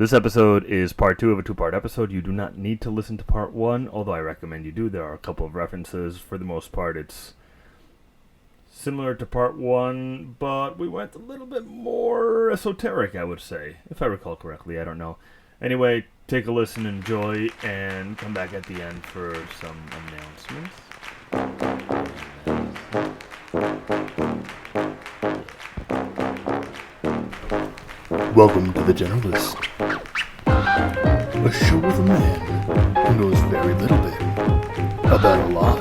This episode is part 2 of a 2-part episode. You do not need to listen to part 1, although I recommend you do. There are a couple of references. For the most part, it's similar to part 1, but we went a little bit more esoteric, I would say. If I recall correctly, I don't know. Anyway, take a listen, enjoy, and come back at the end for some announcements. Welcome to The Generalist, a show with a man who knows very little bit about a lot.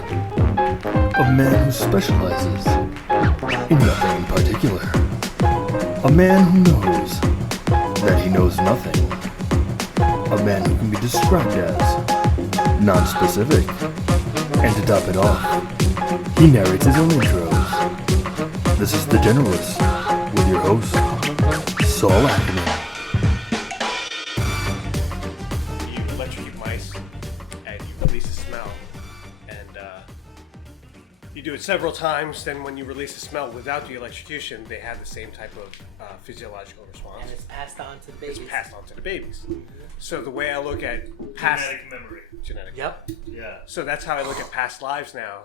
A man who specializes in nothing in particular. A man who knows that he knows nothing. A man who can be described as non-specific. And to top it off, he narrates his own intros. This is The Generalist with your host, Saul Ackerman. You electrocute mice and you release a smell, and you do it several times. Then, when you release a smell without the electrocution, they have the same type of physiological response. And it's passed on to the babies. It's passed on to the babies. So the way I look at past Genetic memory. genetic. Yep. Yeah. So that's how I look at past lives now.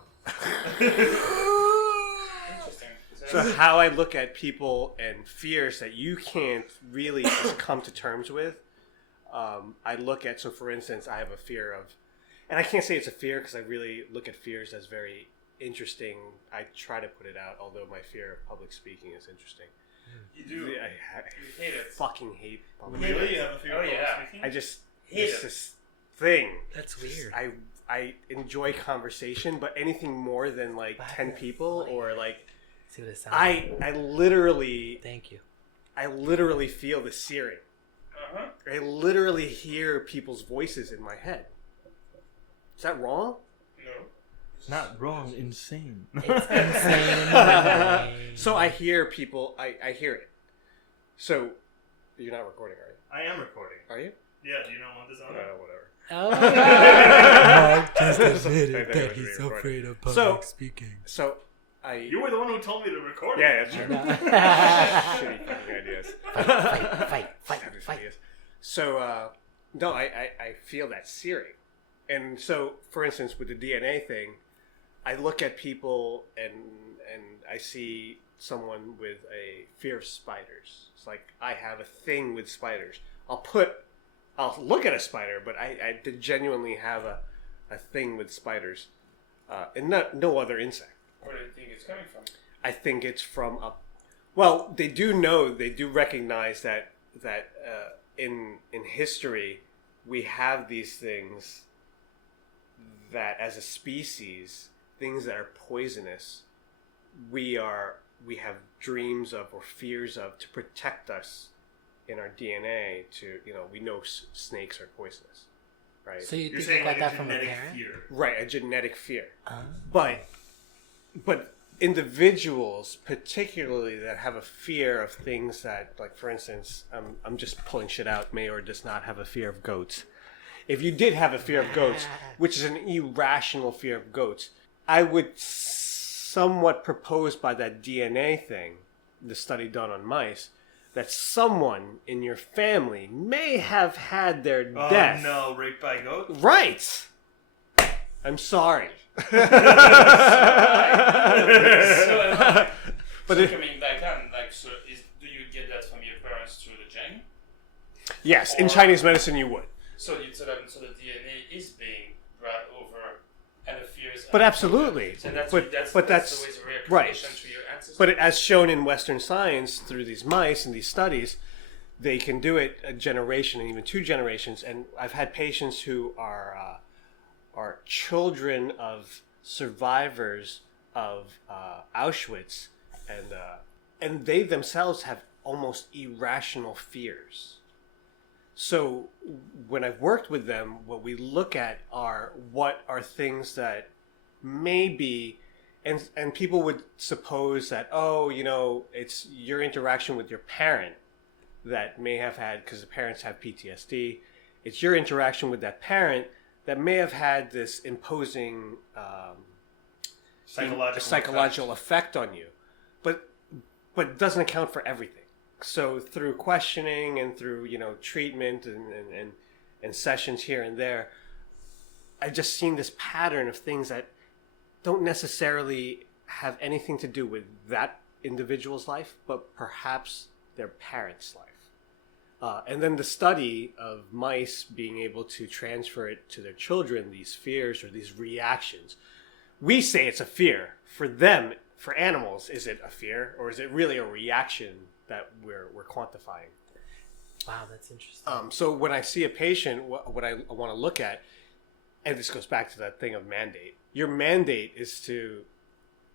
Interesting. So how I look at people and fears that you can't really just come to terms with, I look at, so for instance, I have a fear of, and I can't say it's a fear because I really look at fears as very interesting. I try to put it out, although my fear of public speaking is interesting. You do. I You hate it. fucking hate public Really? speaking. You have a fear of public speaking? I just, Hate it's it. this thing. That's weird. I enjoy conversation, but anything more than like 10 people or like, See what it sounds like. I literally Thank you. feel the searing. Uh-huh. I literally hear people's voices in my head. Is that wrong? No. Not wrong, insane. It's insane. So I hear people, I hear it. So, you're not recording, are you? I am recording. Are you? Yeah, do you not want this on? Whatever. Oh, Mark just admitted Okay, that we're he's recording. afraid of public So- speaking. So, I... You were the one who told me to record it. Yeah, that's true. I know. Shitty fucking ideas. Fight. Savage ideas. So, no, I feel that searing. And so, for instance, with the DNA thing, I look at people and I see someone with a fear of spiders. It's like, I have a thing with spiders. I'll look at a spider, but I genuinely have a thing with spiders. And no other insect. Where do you think it's coming from? I think it's from a... Well, they do recognize that in history, we have these things that as a species, things that are poisonous, we have dreams of or fears of to protect us in our DNA to, we know snakes are poisonous, right? So you You're think saying you got like that a from a genetic parent? fear. Right, a genetic fear. Oh. But individuals, particularly that have a fear of things that, like for instance, I'm just pulling shit out, may or does not have a fear of goats. If you did have a fear of goats, which is an irrational fear of goats, I would somewhat propose by that DNA thing, the study done on mice, that someone in your family may have had their death. Oh no, raped by goat? Right! I'm sorry. So, But coming back on, do you get that from your parents through the gene? yes, in Or- Chinese medicine you would. So the DNA is being brought over and the fears. But absolutely. So that's But that's that's always a reaction right. to your ancestors. But as shown in Western science through these mice and these studies, they can do it a generation and even 2 generations. And I've had patients who are children of survivors of Auschwitz, and they themselves have almost irrational fears. So when I've worked with them, what we look at are what are things that maybe, and people would suppose that, it's your interaction with your parent that may have had, because the parents have PTSD, it's your interaction with that parent that may have had this imposing psychological effect on you, but doesn't account for everything. so through questioning and through treatment and sessions here and there, I've just seen this pattern of things that don't necessarily have anything to do with that individual's life, but perhaps their parents' life. And then the study of mice being able to transfer it to their children, these fears or these reactions. We say it's a fear. For them, for animals, is it a fear or is it really a reaction that we're quantifying? Wow, that's interesting. So when I see a patient, what I want to look at, and this goes back to that thing of mandate. Your mandate is to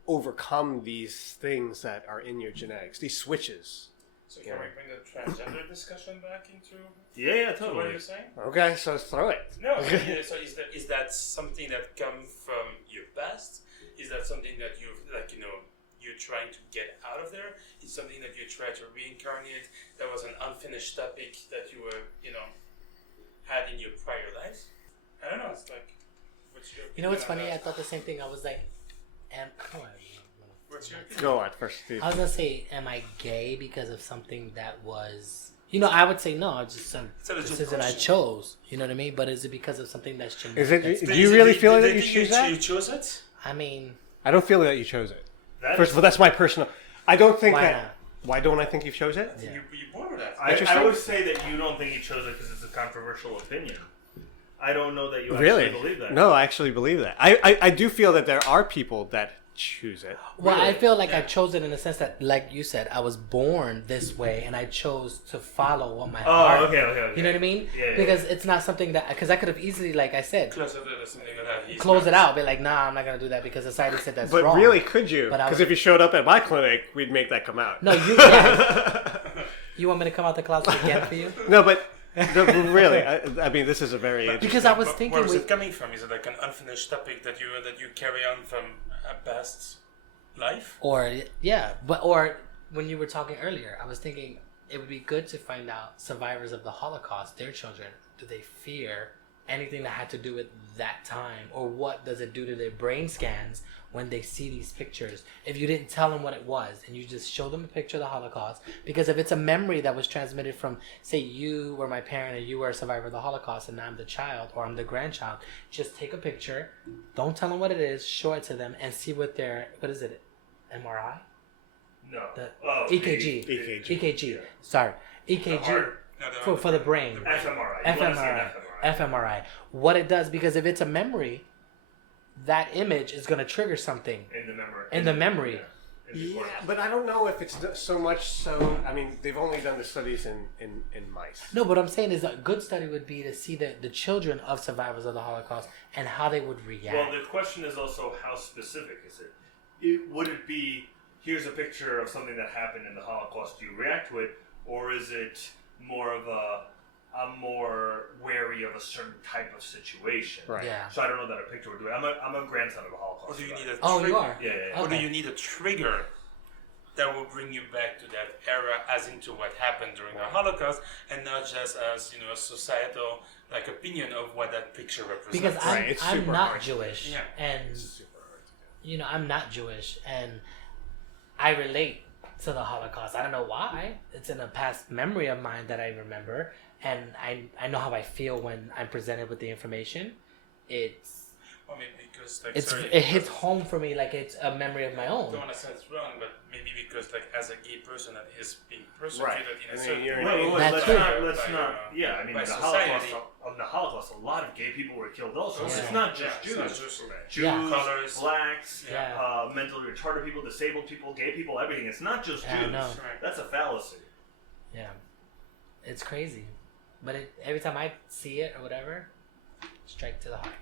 overcome these things that are in your genetics, these switches. So can we bring the transgender discussion back into Yeah, to what you're saying? Okay, so throw it. No, so is that something that comes from your past? Is that something that you're trying to get out of there? Is something that you try to reincarnate? That was an unfinished topic that you were, had in your prior lives? I don't know. It's like, what's your You know what's opinion funny? on I that? thought the same thing. I was like, What's your opinion? Go on first, Steve. I was gonna say, am I gay because of something that was, I would say no. I just some It's a legit decision I question. chose. You know what I mean? But is it because of something that's genetic? Is it? that's- Do you really feel that you think choose that? You chose it? I mean, I don't feel that you chose it. That First of all, that's my personal. I don't think Why that. not? Why don't I think you chose it? Yeah. You're born with that. I would say that you don't think you chose it because it's a controversial opinion. I don't know that you actually Really? believe that. No, I actually believe that. I do feel that there are people that choose it. well, I Really? feel like I Yeah. chose it in the sense that, like you said, I was born this way, and I chose to follow what my Oh, heart. okay. You know what I mean? Yeah, yeah, because it's not something that, because I could have easily, like I said, Close it to something that he's close not. it out, be like, nah, I'm not gonna do that because society said that's But wrong. really, could you? But I Because was- if you showed up at my clinic, we'd make that come out. No, you. Yeah. You want me to come out the closet again for you? No, but really, I mean, this is a very interesting. Because I was But thinking, where is we, it coming from? Is it like an unfinished topic that you carry on from a past life? or yeah, or when you were talking earlier, I was thinking it would be good to find out survivors of the Holocaust, their children, do they fear anything that had to do with that time, or what does it do to their brain scans when they see these pictures? If you didn't tell them what it was and you just show them a picture of the Holocaust, because if it's a memory that was transmitted from, say, you were my parent or you were a survivor of the Holocaust and I'm the child or I'm the grandchild, just take a picture, don't tell them what it is, show it to them and see what their, what is it, MRI? No. The EKG. EKG. Yeah. Sorry. The EKG heart. No, for the brain. fMRI. You wanna see an fMRI. fMRI. What it does, because if it's a memory, that image is going to trigger something In the memory. in the memory. Yeah. In the Yeah, cortex. but I don't know if it's so much so. I mean, they've only done the studies in mice. No, what I'm saying is a good study would be to see the children of survivors of the Holocaust and how they would react. Well, the question is also how specific is it? Would it be, here's a picture of something that happened in the Holocaust, do you react to it? Or is it more of I'm more wary of a certain type of situation? Right. Yeah. So I don't know that a picture would do it. I'm a grandson of a Holocaust Or do you survivor. need a Oh, trigger? you are? Yeah. Or do Okay. you need a trigger that will bring you back to that era, as into what happened during the Holocaust, and not just as a societal opinion of what that picture represents? Because I'm, Right, it's I'm super not hard. Jewish, Yeah. and Super hard to do. I'm not Jewish, and I relate to the Holocaust. I don't know why. It's in a past memory of mine that I remember, and I know how I feel when I'm presented with the information. Or maybe because It hits home for me like it's a memory of my I own. don't want to say it's wrong, but maybe because as a gay person that is being persecuted in I a mean, certain you're- way. Well, That's let's true. not. Yeah, I mean, by the society. Holocaust, a lot of gay people were killed also. Yeah. It's not just Yeah, it's Jews. not just Jews, Yeah. Colors. blacks, Yeah. mentally retarded people, disabled people, gay people, everything. It's not just Yeah, I Jews. know. Right. That's a fallacy. Yeah, it's crazy, but every time I see it or whatever, strike to the heart.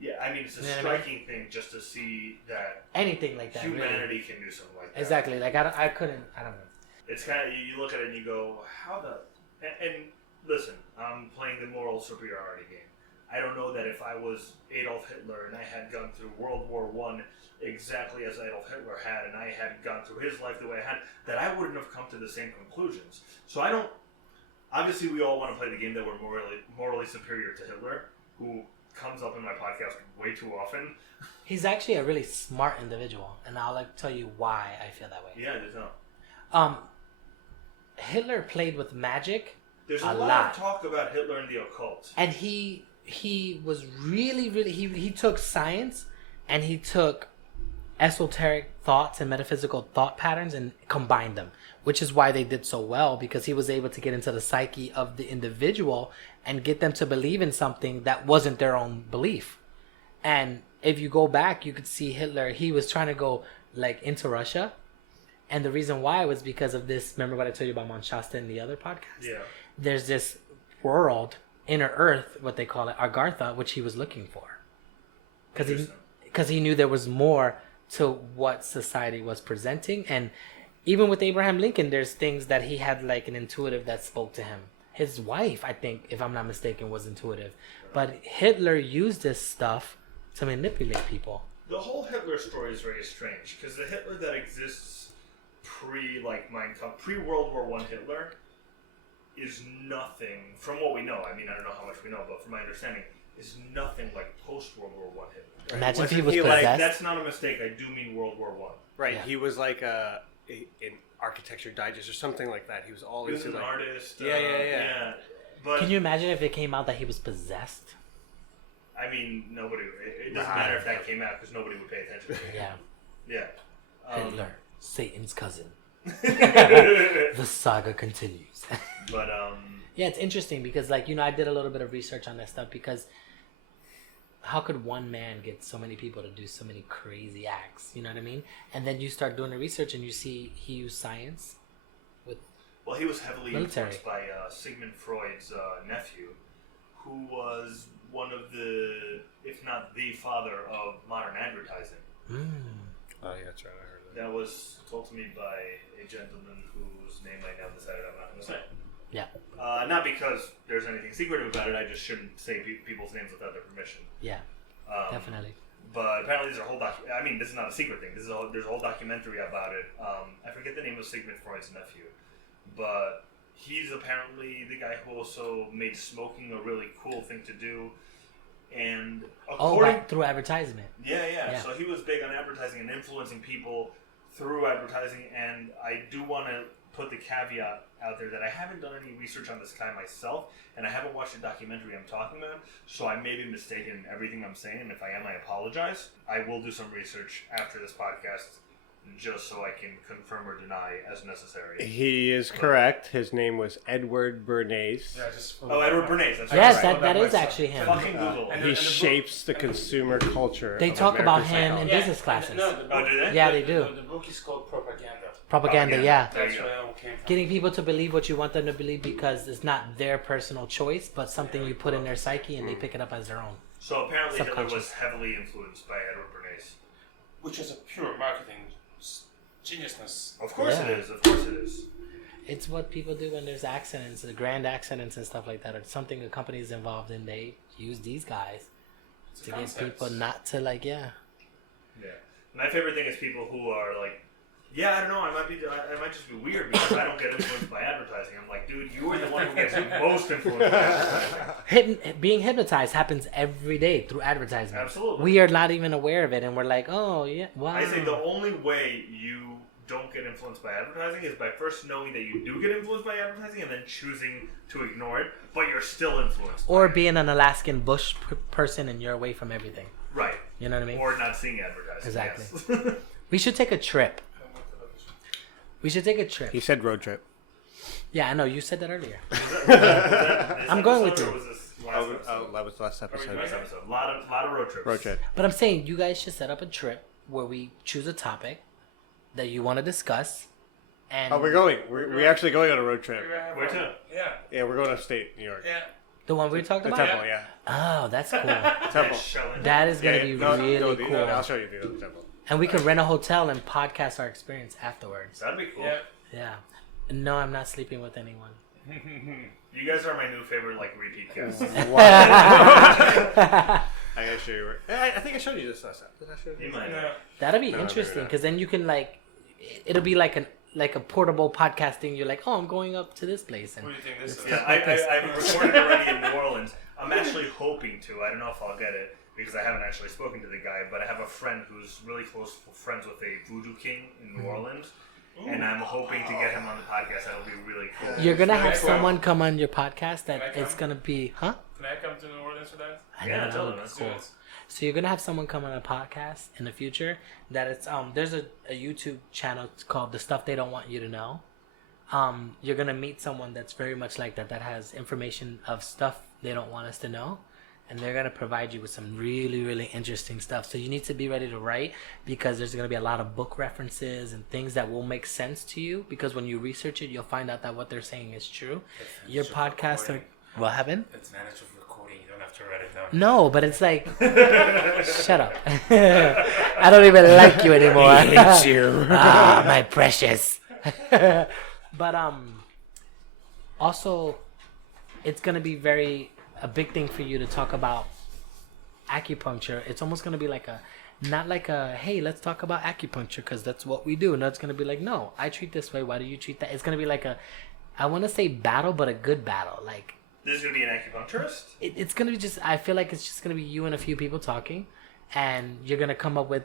Yeah, I mean, it's a You know what I mean? striking thing just to see that Anything like that, really. humanity can do something like that. Exactly. Like I couldn't. I don't know. It's kind of, you look at it and you go, how the... And listen, I'm playing the moral superiority game. I don't know that if I was Adolf Hitler and I had gone through World War I exactly as Adolf Hitler had, and I had gone through his life the way I had, that I wouldn't have come to the same conclusions. So I don't... Obviously, we all want to play the game that we're morally superior to Hitler, who comes up in my podcast way too often. He's actually a really smart individual, and I'll tell you why I feel that way. Yeah, there's no... Hitler played with magic. There's a a lot lot. of talk about Hitler and the occult. And he was really he took science and he took esoteric thoughts and metaphysical thought patterns and combined them, which is why they did so well, because he was able to get into the psyche of the individual and get them to believe in something that wasn't their own belief. And if you go back, you could see Hitler, he was trying to go like into Russia, and the reason why was because of this. Remember what I told you about Mount Shasta in the other podcast? Yeah. There's this world, inner earth, what they call it, Agartha, which he was looking for, because he knew there was more to what society was presenting. And even with Abraham Lincoln, there's things that he had like an intuitive that spoke to him. His wife, I think, if I'm not mistaken, was intuitive, but Hitler used this stuff to manipulate people. The whole Hitler story is very strange, because the Hitler that exists pre-World War I Hitler is nothing, from what we know, I mean, I don't know how much we know, but from my understanding, is nothing like post-World War I Hitler. Imagine if he Wasn't was he like- possessed. That's not a mistake, I do mean World War I. Right. Yeah. He was like in Architecture Digest or something like that. He was He always was an like, artist. Yeah. But, Can you imagine if it came out that he was possessed? I mean, nobody, it doesn't matter if that came out, because nobody would pay attention to it. Yeah. Yeah. Hitler, Satan's cousin. The saga continues. But, Yeah, it's interesting because, like, I did a little bit of research on that stuff, because how could one man get so many people to do so many crazy acts? You know what I mean? And then you start doing the research and you see he used science with... well, he was heavily Military. influenced by Sigmund Freud's nephew, who was one of the, if not the father of modern advertising. oh yeah, that's right. I heard that. That was told to me by a gentleman whose name I now decided I'm not going to say. Yeah. Not because there's anything secretive about it, I just shouldn't say people's names without their permission. Yeah, definitely. But apparently there's a whole I mean, this is not a secret thing. There's a whole documentary about it. I forget the name of Sigmund Freud's nephew. But he's apparently the guy who also made smoking a really cool thing to do. And according... through advertisement. Yeah. So he was big on advertising and influencing people through advertising. And I do want to put the caveat out there that I haven't done any research on this guy myself, and I haven't watched the documentary I'm talking about, so I may be mistaken in everything I'm saying, and if I am, I apologize. I will do some research after this podcast, just so I can confirm or deny as necessary. He is correct. His name was Edward Bernays. Yeah, just Edward Bernays, that's Yes, right. that is actually him. Fucking Google. And He the book- shapes the consumer culture. They of talk about American him psychology. in business classes. No, the book, do they? Yeah, they do. The book is called Propaganda. Propaganda, Propaganda. yeah. There you That's go. where it all came from. Getting people to believe what you want them to believe because it's not their personal choice, but something you put in their psyche and they pick it up as their own. So apparently Hitler Subconscious. was heavily influenced by Edward Bernays. Which is a pure marketing geniusness. Of course Yeah. it is, of course it is. It's what people do when there's accidents, the grand accidents and stuff like that, or something a company is involved in. They use these guys It's a to get concept. people not to, like, Yeah. My favorite thing is people who are like, yeah, I don't know, I might just be weird because I don't get influenced by advertising. I'm like, dude, you are the one who gets most influenced by advertising. being hypnotized happens every day through advertisement. Absolutely. We are not even aware of it, and we're like, oh yeah, wow. I say the only way you don't get influenced by advertising is by first knowing that you do get influenced by advertising and then choosing to ignore it, but you're still influenced. Or by being an Alaskan bush person and you're away from everything. it. Right. You know what I mean? Or not seeing advertising. Exactly. Yes. We should take a trip. We should take a trip. He said road trip. Yeah, I know. You said that earlier. Was that this I'm going with episode, you. or was this last episode? That was the last episode. Last episode. A lot of road trips. Road trip. But I'm saying you guys should set up a trip where we choose a topic that you want to discuss. And Oh, we're going. We're actually going on a road trip. Where to? Yeah. Yeah, we're going upstate New York. Yeah. the one we talked The about? temple, yeah. Oh, that's cool. Temple. Showing. That is going to be really no, cool. I'll show you the temple. And we could rent a hotel and podcast our experience afterwards. That'd be cool. Yeah. Yeah. No, I'm not sleeping with anyone. You guys are my new favorite, like, repeat guests. I gotta show you. I think I showed you this last time. Did I show you? You might. No. That'd be No, interesting maybe not. because then you can, like, it'll be like a portable podcasting. You're like, oh, I'm going up to this place. And What do you think this is? Yeah, I've recorded already in New Orleans. I'm actually hoping to. I don't know if I'll get it because I haven't actually spoken to the guy, but I have a friend who's really close friends with a voodoo king in New Orleans, and I'm hoping to get him on the podcast. That'll be really cool. You're gonna have Can I someone come on your podcast that Can I it's come? gonna be, huh? Can I come to New Orleans for that? I Yeah, know, tell that them, would let's be do cool. it. So you're gonna have someone come on a podcast in the future that it's there's a YouTube channel called The Stuff They Don't Want You to Know. You're gonna meet someone that's very much like that has information of stuff they don't want us to know, and they're gonna provide you with some really, really interesting stuff. So you need to be ready to write, because there's gonna be a lot of book references and things that will make sense to you, because when you research it, you'll find out that what they're saying is true. Your podcast are what happened? It's advantage of recording. You don't have to write it down. No, but it's like, shut up. I don't even like you anymore. I hate you. Ah, my precious. But also, it's gonna be a big thing for you to talk about acupuncture. It's almost gonna be like not like a hey, let's talk about acupuncture because that's what we do. No, it's gonna be like, no, I treat this way. Why do you treat that? It's gonna be like I want to say battle, but a good battle. Like, This is gonna be an acupuncturist. it's gonna be I feel like it's just gonna be you and a few people talking, and you're gonna come up with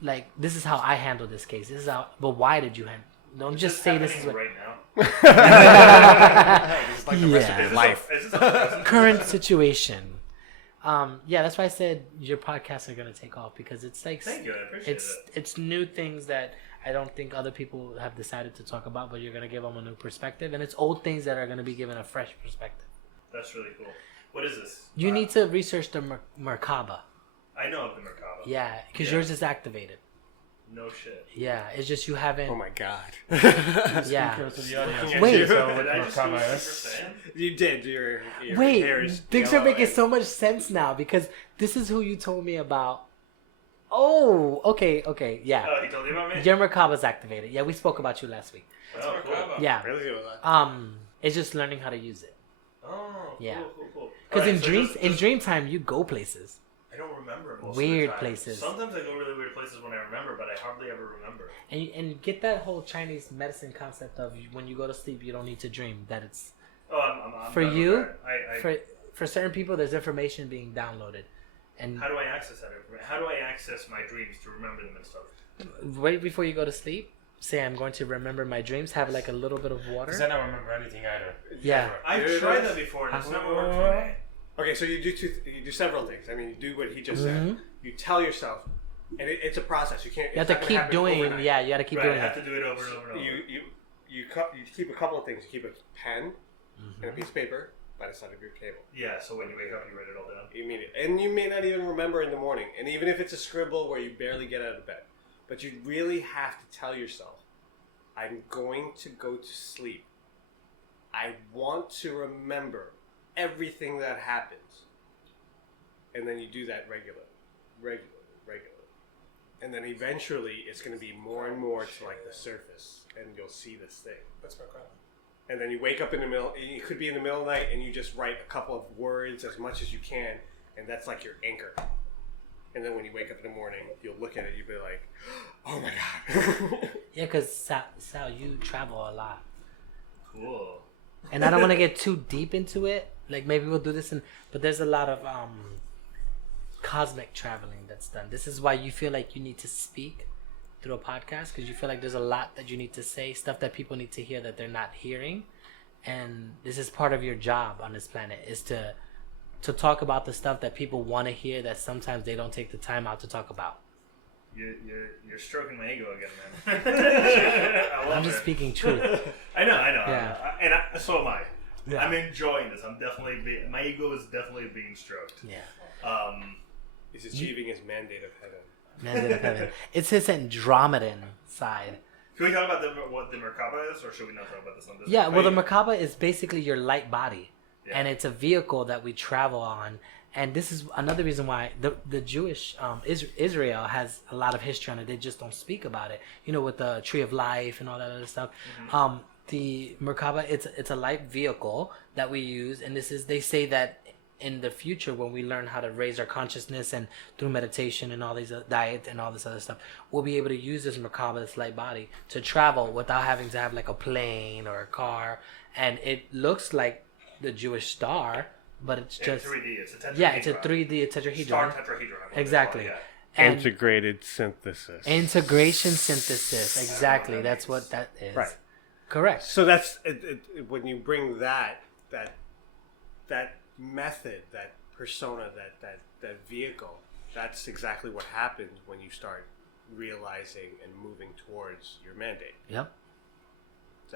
like, this is how I handle this case. This is how. But why did you handle? Don't just say this is what. right now. It's like the rest of his life. Is this a present? Current situation. Yeah, that's why I said your podcasts are gonna take off, because it's like Thank you, I appreciate it's new things that I don't think other people have decided to talk about, but you're gonna give them a new perspective, and it's old things that are gonna be given a fresh perspective. That's really cool. What is this? You need to research the Merkaba. I know of the Merkaba. Yeah, because Yeah. yours is activated. No shit. Yeah, it's just you haven't. Oh my god. Yeah. To the audience. Wait. So did I just go Super Saiyan? You did. Your Wait, hair is things yellow are making and- so much sense now, because this is who you told me about. Oh, okay, yeah. Oh, he told you about me? Your Merkaba's activated. Yeah, we spoke about you last week. Oh, cool. Yeah. Really? Well, It's just learning how to use it. Oh, Yeah. cool. Because Alright, in so dreams, just- in dream time, you go places. I don't remember most Weird of the time. places. Sometimes I go really weird places when I remember, but I hardly ever remember. And get that whole Chinese medicine concept of when you go to sleep, you don't need to dream. That it's Oh, I'm for done with you. that. For certain people, there's information being downloaded, and How do I access that information? How do I access my dreams to remember them and stuff? right before you go to sleep, say I'm going to remember my dreams. Have like a little bit of water. Because I don't remember anything either. Yeah. I've tried that before, and it's never worked for me. okay, so you do several things. I mean, you do what he just said. Mhm. You tell yourself, and it's a process. You can't. You have to keep doing. Yeah, you got to keep Right, I doing have it. to do it over and over and over. You keep a couple of things. You keep a pen and a piece of paper by the side of your table. Yeah, so when you wake up, you write it all down. Immediately, and you may not even remember in the morning. And even if it's a scribble where you barely get out of bed, but you really have to tell yourself, "I'm going to go to sleep. I want to remember everything that happens." And then you do that regularly. And then eventually it's going to be more and more to like the surface, and you'll see this thing. That's my crap. And then you wake up in the middle, and you could be in the middle of the night, and you just write a couple of words as much as you can, and that's like your anchor. And then when you wake up in the morning, you'll look at it, you'll be like, "Oh my god." Yeah, because Sal, you travel a lot, Cool. and I don't want to get too deep into it. Like maybe we'll do this, but there's a lot of cosmic traveling that's done. This is why you feel like you need to speak through a podcast, because you feel like there's a lot that you need to say, stuff that people need to hear that they're not hearing, and this is part of your job on this planet, is to talk about the stuff that people want to hear that sometimes they don't take the time out to talk about. You're stroking my ego again, man. I love I'm just it. speaking truth. I know. Yeah. So am I. Yeah. I'm enjoying this. I'm definitely my ego is definitely being stroked. Yeah. He's achieving his mandate of heaven. Mandate of heaven. It's his Andromedan side. Can we talk about what the Merkaba is, or should we not talk about this on this? Yeah, well, the Merkaba is basically your light body. Yeah. And it's a vehicle that we travel on. And this is another reason why the Jewish Israel has a lot of history on it. They just don't speak about it. You know, with the Tree of Life and all that other stuff. Mm-hmm. The Merkaba, it's a light vehicle that we use. And they say that in the future, when we learn how to raise our consciousness and through meditation and all these diet and all this other stuff, we'll be able to use this Merkaba, this light body, to travel without having to have like a plane or a car. And it looks like the Jewish star, but it's just 3D. It's a tetrahedron. yeah, it's a 3D tetrahedron. Star tetrahedron. Exactly. And integrated synthesis. integration synthesis. Exactly. That's what that is. Right. Correct. So that's when you bring that method, that persona, that vehicle. That's exactly what happens when you start realizing and moving towards your mandate. Yep.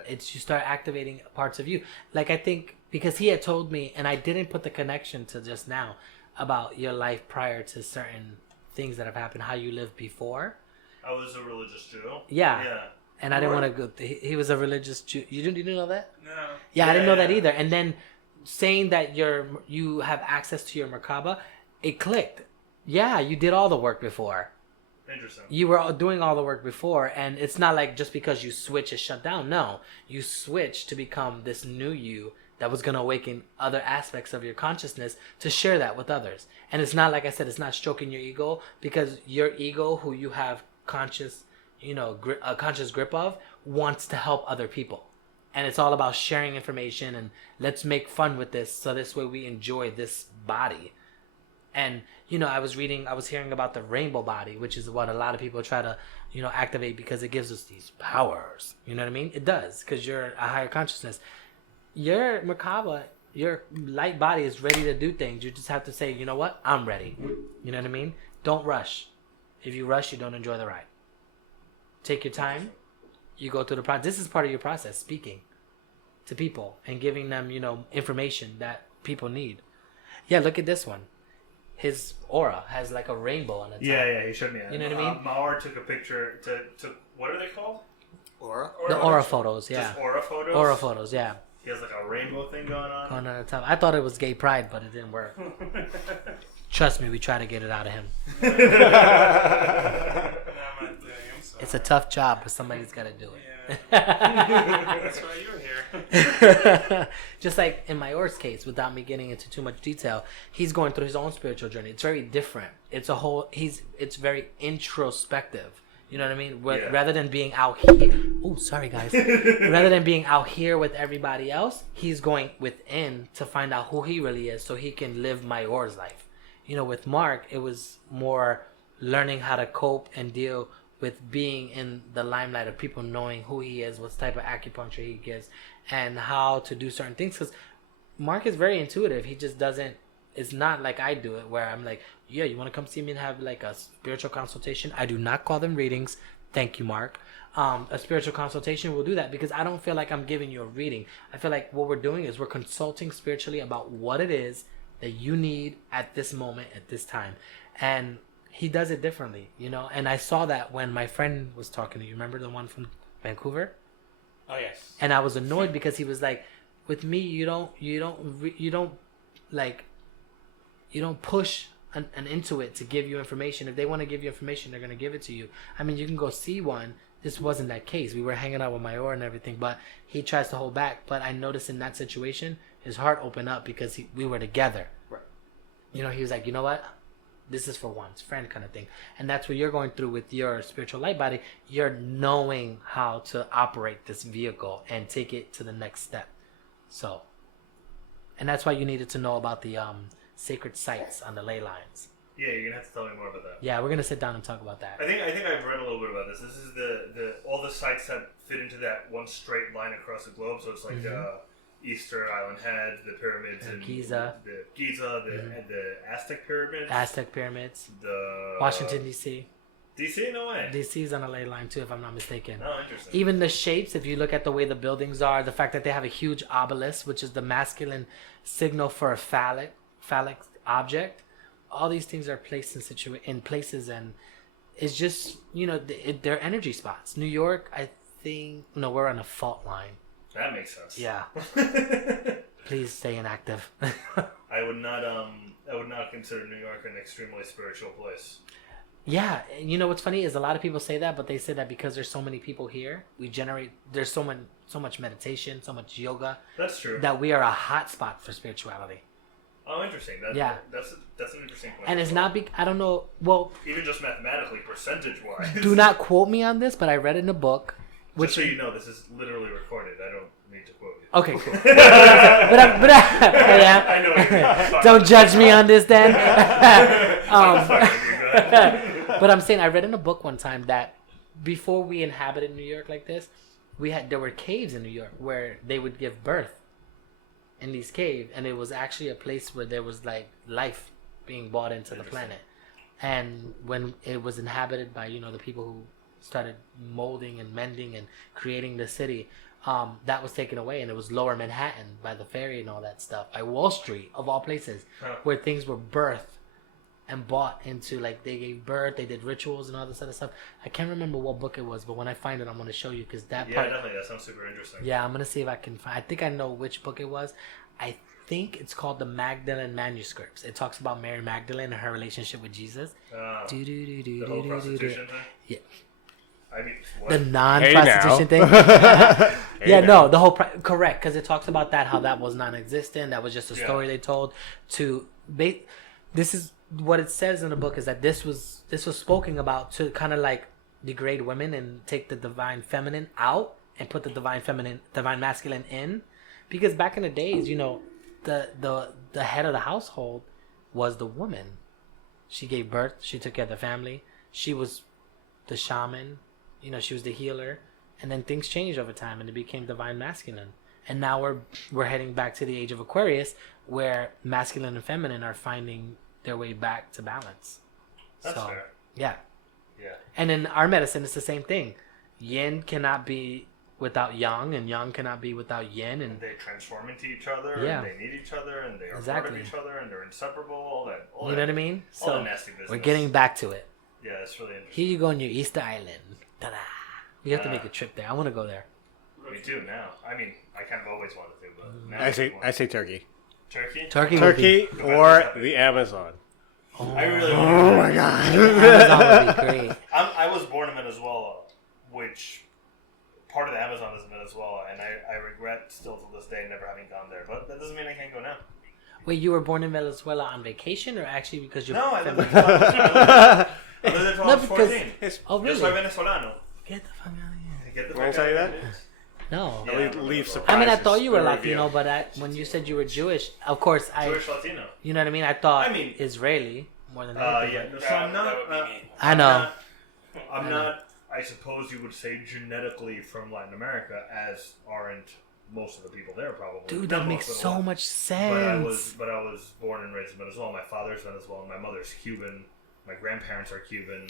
It's you start activating parts of you. Like I think because he had told me, and I didn't put the connection to just now about your life prior to certain things that have happened, how you lived before. I was a religious Jew. Yeah. Yeah. And I didn't want to go. He was a religious Jew. You didn't know that? No. Yeah, I didn't know that either. And then saying that you have access to your Merkaba, it clicked. Yeah, you did all the work before. Interesting. You were doing all the work before, and it's not like just because you switch it shut down. No, you switched to become this new you that was going to awaken other aspects of your consciousness to share that with others. And it's not, like I said, it's not stroking your ego, because your ego, who you have conscious, a conscious grip of, wants to help other people. And it's all about sharing information and let's make fun with this, so this way we enjoy this body. And I was hearing about the rainbow body, which is what a lot of people try to activate, because it gives us these powers. You know what I mean? It does, because you're a higher consciousness. Your Merkaba, your light body is ready to do things. You just have to say, you know what, I'm ready. You know what I mean? Don't rush. If you rush, you don't enjoy the ride. Take your time. You go through the process. This is part of your process, speaking to people and giving them, information that people need. Yeah, look at this one. His aura has like a rainbow on the top. Yeah, he showed me that. You know what I mean? Mauer took a picture, took what are they called? Aura? The aura photos, yeah. Just aura photos? Aura photos, yeah. He has like a rainbow thing going on. On the top. I thought it was gay pride, but it didn't work. Trust me, we try to get it out of him. It's a tough job, but somebody's got to do it. Yeah. That's why you're here. Just like in my Or's case, without me getting into too much detail, he's going through his own spiritual journey. It's very different. It's very introspective. You know what I mean? Rather than being out here. Oh, sorry guys. Rather than being out here with everybody else, he's going within to find out who he really is, so he can live Mayor's life. With Mark, it was more learning how to cope and deal with being in the limelight of people knowing who he is, what type of acupuncture he gives, and how to do certain things. Because Mark is very intuitive. He just doesn't, it's not like I do it, where I'm like, yeah, you want to come see me and have like a spiritual consultation? I do not call them readings. Thank you, Mark. A spiritual consultation will do that, because I don't feel like I'm giving you a reading. I feel like what we're doing is we're consulting spiritually about what it is that you need at this moment, at this time. And he does it differently, and I saw that when my friend was talking to you. Remember the one from Vancouver? Oh yes. And I was annoyed because he was like, with me, you don't push an intuit to give you information. If they want to give you information, they're going to give it to you. I mean, you can go see one. This wasn't that case. We were hanging out with Mayor and everything, but he tries to hold back. But I noticed in that situation, his heart opened up because we were together. Right. He was like, you know what? This is for one's friend kind of thing. And that's what you're going through with your spiritual light body. You're knowing how to operate this vehicle and take it to the next step. So, and that's why you needed to know about the sacred sites on the ley lines. Yeah, you're gonna have to tell me more about that. Yeah, we're gonna sit down and talk about that. I think I've read a little bit about this. This is the all the sites that fit into that one straight line across the globe. So it's like Easter Island Head, the pyramids in Giza, the Aztec pyramids, the Washington D.C. DC, no way. DC's on a ley line too, if I'm not mistaken. Oh, interesting. Even the shapes, if you look at the way the buildings are, the fact that they have a huge obelisk, which is the masculine signal for a phallic object, all these things are placed in places, and it's just they're energy spots. New York, I think, we're on a fault line. That makes sense. Yeah. Please stay inactive. I would not consider New York an extremely spiritual place. Yeah, what's funny is a lot of people say that, but they say that because there's so many people here, there's so much meditation, so much yoga. That's true. That we are a hot spot for spirituality. Oh, interesting. That's an interesting point. And it's not I don't know. Well, even just mathematically, percentage-wise. Do not quote me on this, but I read in a book. Just so you know, this is literally recorded. I don't need to quote you. Okay, cool. Yeah. I know. Don't judge me on this, then. But I'm saying I read in a book one time that before we inhabited New York like this, there were caves in New York where they would give birth in these caves, and it was actually a place where there was like life being brought into the planet. And when it was inhabited by the people who started molding and mending and creating the city, that was taken away, and it was Lower Manhattan by the ferry and all that stuff, by Wall Street of all places, where things were birthed and bought into, like they gave birth, they did rituals and all this other stuff. I can't remember what book it was, but when I find it, I'm going to show you, because that part. Yeah, definitely. That sounds super interesting. Yeah, I'm going to see if I can find. I think I know which book it was. I think it's called the Magdalene Manuscripts. It talks about Mary Magdalene and her relationship with Jesus. The whole prostitution thing? Yeah. I mean, what? The non-prostitution thing. Yeah, no, the whole correct, because it talks about that, how that was non-existent. That was just a story they told. This is what it says in the book, is that this was spoken about to kind of like degrade women and take the divine feminine out and put the divine masculine in, because back in the days, the head of the household was the woman. She gave birth. She took care of the family. She was the shaman. She was the healer. And then things changed over time, and it became divine masculine. And now we're heading back to the age of Aquarius, where masculine and feminine are finding their way back to balance. That's fair. Yeah. Yeah. And in our medicine, it's the same thing. Yin cannot be without yang, and yang cannot be without yin. And they transform into each other, yeah. and they need each other, and they are part of each other, and they're inseparable, all that. You know what I mean? All the nasty business. We're getting back to it. Yeah, it's really interesting. Here you go on your Easter Island. Ta-da! You have to make a trip there. I want to go there. Me too, now. I mean, I kind of always wanted to, but now I say turkey. Turkey? Turkey or the Amazon. I really want Oh my god. Amazon would be great. I was born in Venezuela, which part of the Amazon is in Venezuela, and I regret still to this day never having gone there. But that doesn't mean I can't go now. Wait, you were born in Venezuela on vacation, or actually because you're... No, I lived there I lived there till I was 14. Oh, really? Yo soy venezolano. Get the fuck out of here. Get the Can I fuck tell out you of that? here. No. Yeah, Leave I surprises. mean, I thought you were the Latino, reveal. but when you said you were Jewish, of course, Jewish Latino. You know what I mean? I thought I mean, Israeli more than anything. Yeah, no, so I'm not. That would be me. I know. I'm not. I suppose you would say genetically from Latin America, as aren't most of the people there probably. Dude, Not that makes most of so them. much sense. But I was born and raised in Venezuela. My father's Venezuelan. My mother's Cuban. My grandparents are Cuban.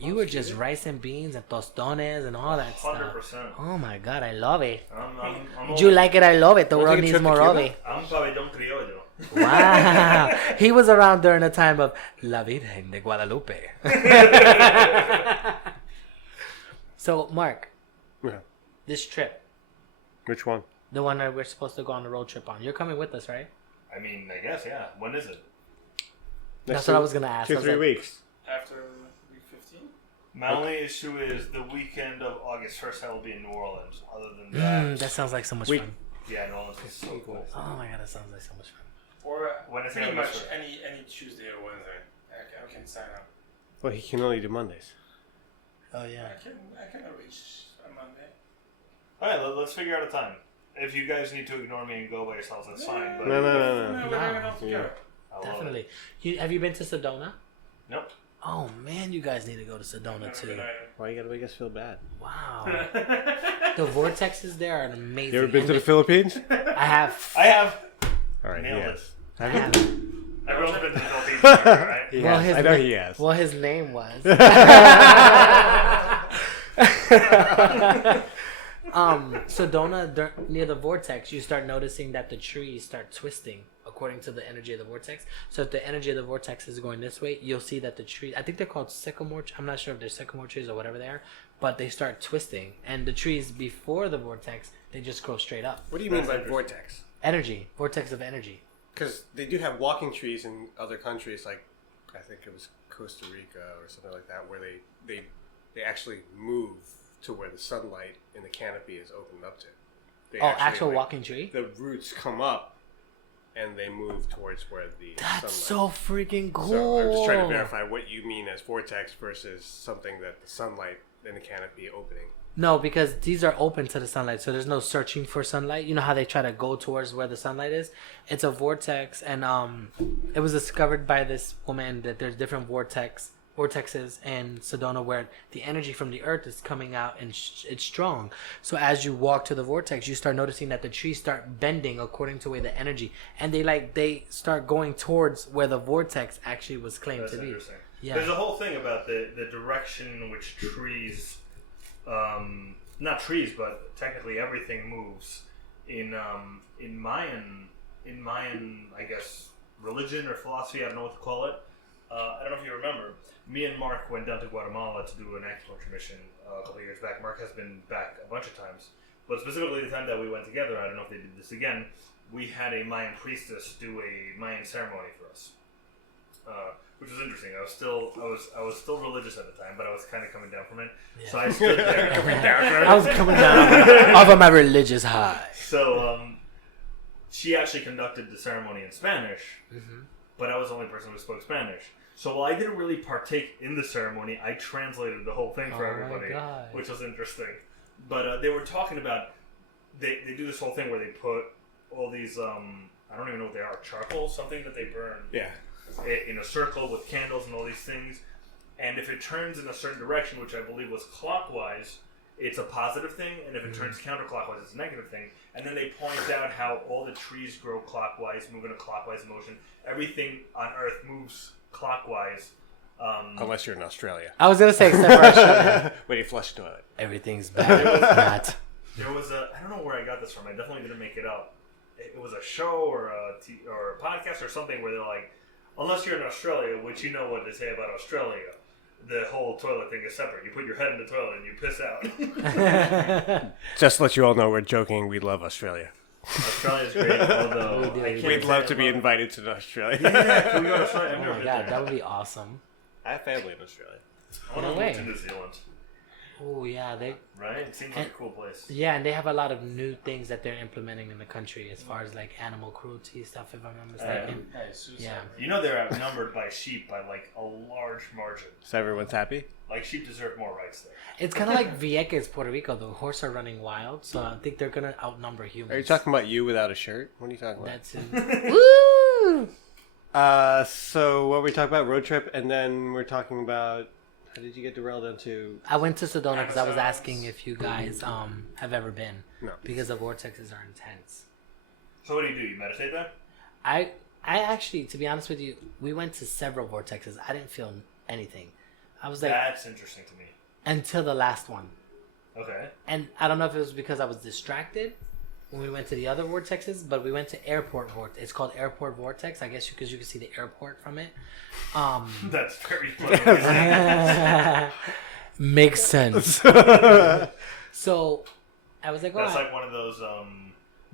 You were just rice and beans and tostones and all that 100%. stuff. Oh my god, I love it. I'm Do you like it? I love it. The Wanna world take a needs trip more to of Cuba? it. I'm pabellón criollo. Wow. He was around during the time of La Virgen de Guadalupe. So, Mark, Yeah. this trip, Which one? the one that we're supposed to go on the road trip on, you're coming with us, right? I mean, I guess, yeah. When is it? That's what I was going to ask. I was 2-3 like, weeks. After week 15? My only issue is the weekend of August 1st, I will be in New Orleans. Other than that, that sounds like so much We- fun. yeah, New Orleans is so cool. Oh my god, that sounds like so much fun. Or When is pretty it? much any Tuesday or Wednesday. I can sign up. Well, he can only do Mondays. Oh yeah. I can arrange a Monday. All right, let's figure out a time. If you guys need to ignore me and go by yourselves, that's fine. But No. We're hanging out together. I love Definitely. it. Have you been to Sedona? Nope. Oh man, you guys need to go to Sedona Never too. been either. Why you gotta make us feel bad? Wow. The vortexes there are amazing. You ever been And to the Philippines? I have. I have. All right, Nailed yes. it. I have. Everyone's been to the Philippines, right? He Well, has. his I know na- he has. Well, his name was. Sedona, near the vortex, you start noticing that the trees start twisting according to the energy of the vortex. So if the energy of the vortex is going this way, you'll see that the trees, I think they're called sycamore. I'm not sure if they're sycamore trees or whatever they are, but they start twisting. And the trees before the vortex, they just grow straight up. What do you mean by vortex? Energy, vortex of energy. Because they do have walking trees in other countries, like I think it was Costa Rica or something like that, where they actually move to where the sunlight in the canopy is opened up to. They Actual like, walking tree? The roots come up and they move towards where the That's sunlight. so freaking cool. So I'm just trying to verify what you mean as vortex versus something that the sunlight in the canopy opening. No, because these are open to the sunlight, so there's no searching for sunlight. You know how they try to go towards where the sunlight is? It's a vortex, and it was discovered by this woman that there's different vortex vortexes in Sedona where the energy from the earth is coming out and it's strong. So as you walk to the vortex, you start noticing that the trees start bending according to where the energy, and they start going towards where the vortex actually was claimed That's to be. interesting. Yeah. There's a whole thing about the direction in which trees, not trees, but technically everything moves in Mayan, I guess, religion or philosophy. I don't know what to call it. I don't know if you remember. Me and Mark went down to Guatemala to do an acupuncture mission a couple of years back. Mark has been back a bunch of times, but specifically the time that we went together, I don't know if they did this again. We had a Mayan priestess do a Mayan ceremony for us, which was interesting. I was still religious at the time, but I was kind of coming down from it. Yeah. So I stood there. I was coming down off of my religious high. So she actually conducted the ceremony in Spanish, but I was the only person who spoke Spanish. So while I didn't really partake in the ceremony, I translated the whole thing for everybody, which was interesting. But they were talking about, they do this whole thing where they put all these, I don't even know what they are, charcoal, something that they burn. Yeah. In a circle with candles and all these things. And if it turns in a certain direction, which I believe was clockwise, it's a positive thing. And if it turns counterclockwise, it's a negative thing. And then they point out how all the trees grow clockwise, move in a clockwise motion. Everything on Earth moves clockwise. Unless you're in Australia. I was gonna say except for Australia. When you flush the toilet. Everything's bad. Not. There was I don't know where I got this from. I definitely didn't make it up. It was a show or a podcast or something where they're like, unless you're in Australia, which you know what they say about Australia, the whole toilet thing is separate. You put your head in the toilet and you piss out. Just to let you all know, we're joking. We love Australia. Australia's great, although We'd love to be invited to Australia. Yeah, can we go to Australia? I've Oh never my been god, there. that would be awesome. I have family in Australia. I want No to way. move to New Zealand. Oh yeah, Right? It seems like a cool place. Yeah, and they have a lot of new things that they're implementing in the country as far as like animal cruelty stuff, if I'm not mistaken. Yeah. You know they're outnumbered by sheep by like a large margin. So everyone's happy? Like sheep deserve more rights there. It's kind of like Vieques, Puerto Rico. The horse are running wild, so I think they're gonna outnumber humans. Are you talking about you without a shirt? What are you talking about? That's it. Woo! So what were we talking about? Road trip, and then we're talking about, how did you get derailed into? I went to Sedona because I was asking if you guys have ever been. No. Because the vortexes are intense. So what do? You meditate there? I actually, to be honest with you, we went to several vortexes. I didn't feel anything. I was like, That's interesting to me. until the last one. Okay. And I don't know if it was because I was distracted when we went to the other vortexes, but we went to airport vortex. It's called airport vortex, I guess, because you can see the airport from it. That's very funny. Makes sense. So I was like, That's like one of those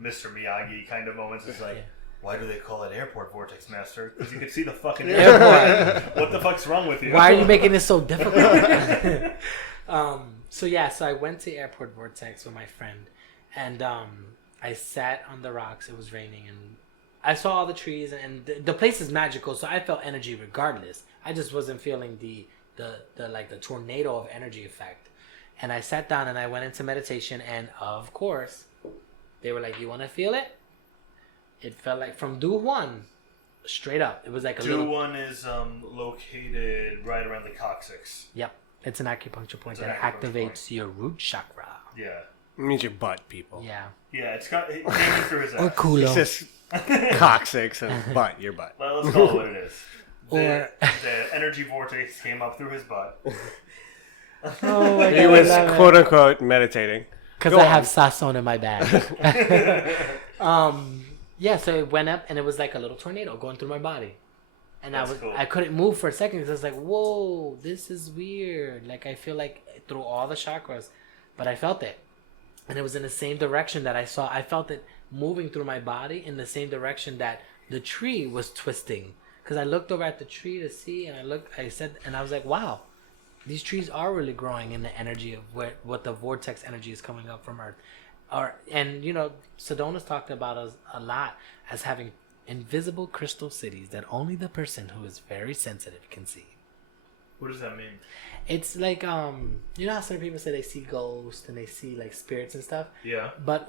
Mr. Miyagi kind of moments. It's like, why do they call it airport vortex, master? Because you can see the fucking airport. What the fuck's wrong with you? Why are you making this so difficult? So I went to airport vortex with my friend, and I sat on the rocks. It was raining, and I saw all the trees, and the place is magical. So I felt energy regardless. I just wasn't feeling the tornado of energy effect. And I sat down and I went into meditation, and of course, they were like, "You want to feel it?" It felt like from Do One, straight up. It was like a Do little. One is located right around the coccyx. Yep, it's an acupuncture point It's an that acupuncture activates your root chakra. Yeah. It means your butt, people. Yeah. Yeah, it's got it came through his Or ass. culo. It's just coccyx and butt, your butt. Well, let's call it what it is. Or- The energy vortex came up through his butt. Oh my He was quote unquote meditating. Because Go I on. have sasson in my bag. Yeah, so it went up and it was like a little tornado going through my body. And That's cool. I couldn't move for a second because I was like, whoa, this is weird. Like I feel like through all the chakras, but I felt it. And it was in the same direction that I felt it moving through my body in the same direction that the tree was twisting. Because I looked over at the tree to see, and I was like, wow, these trees are really growing in the energy of what the vortex energy is coming up from Earth. And Sedona's talked about us a lot as having invisible crystal cities that only the person who is very sensitive can see. What does that mean? It's like you know how some people say they see ghosts and they see like spirits and stuff. Yeah. But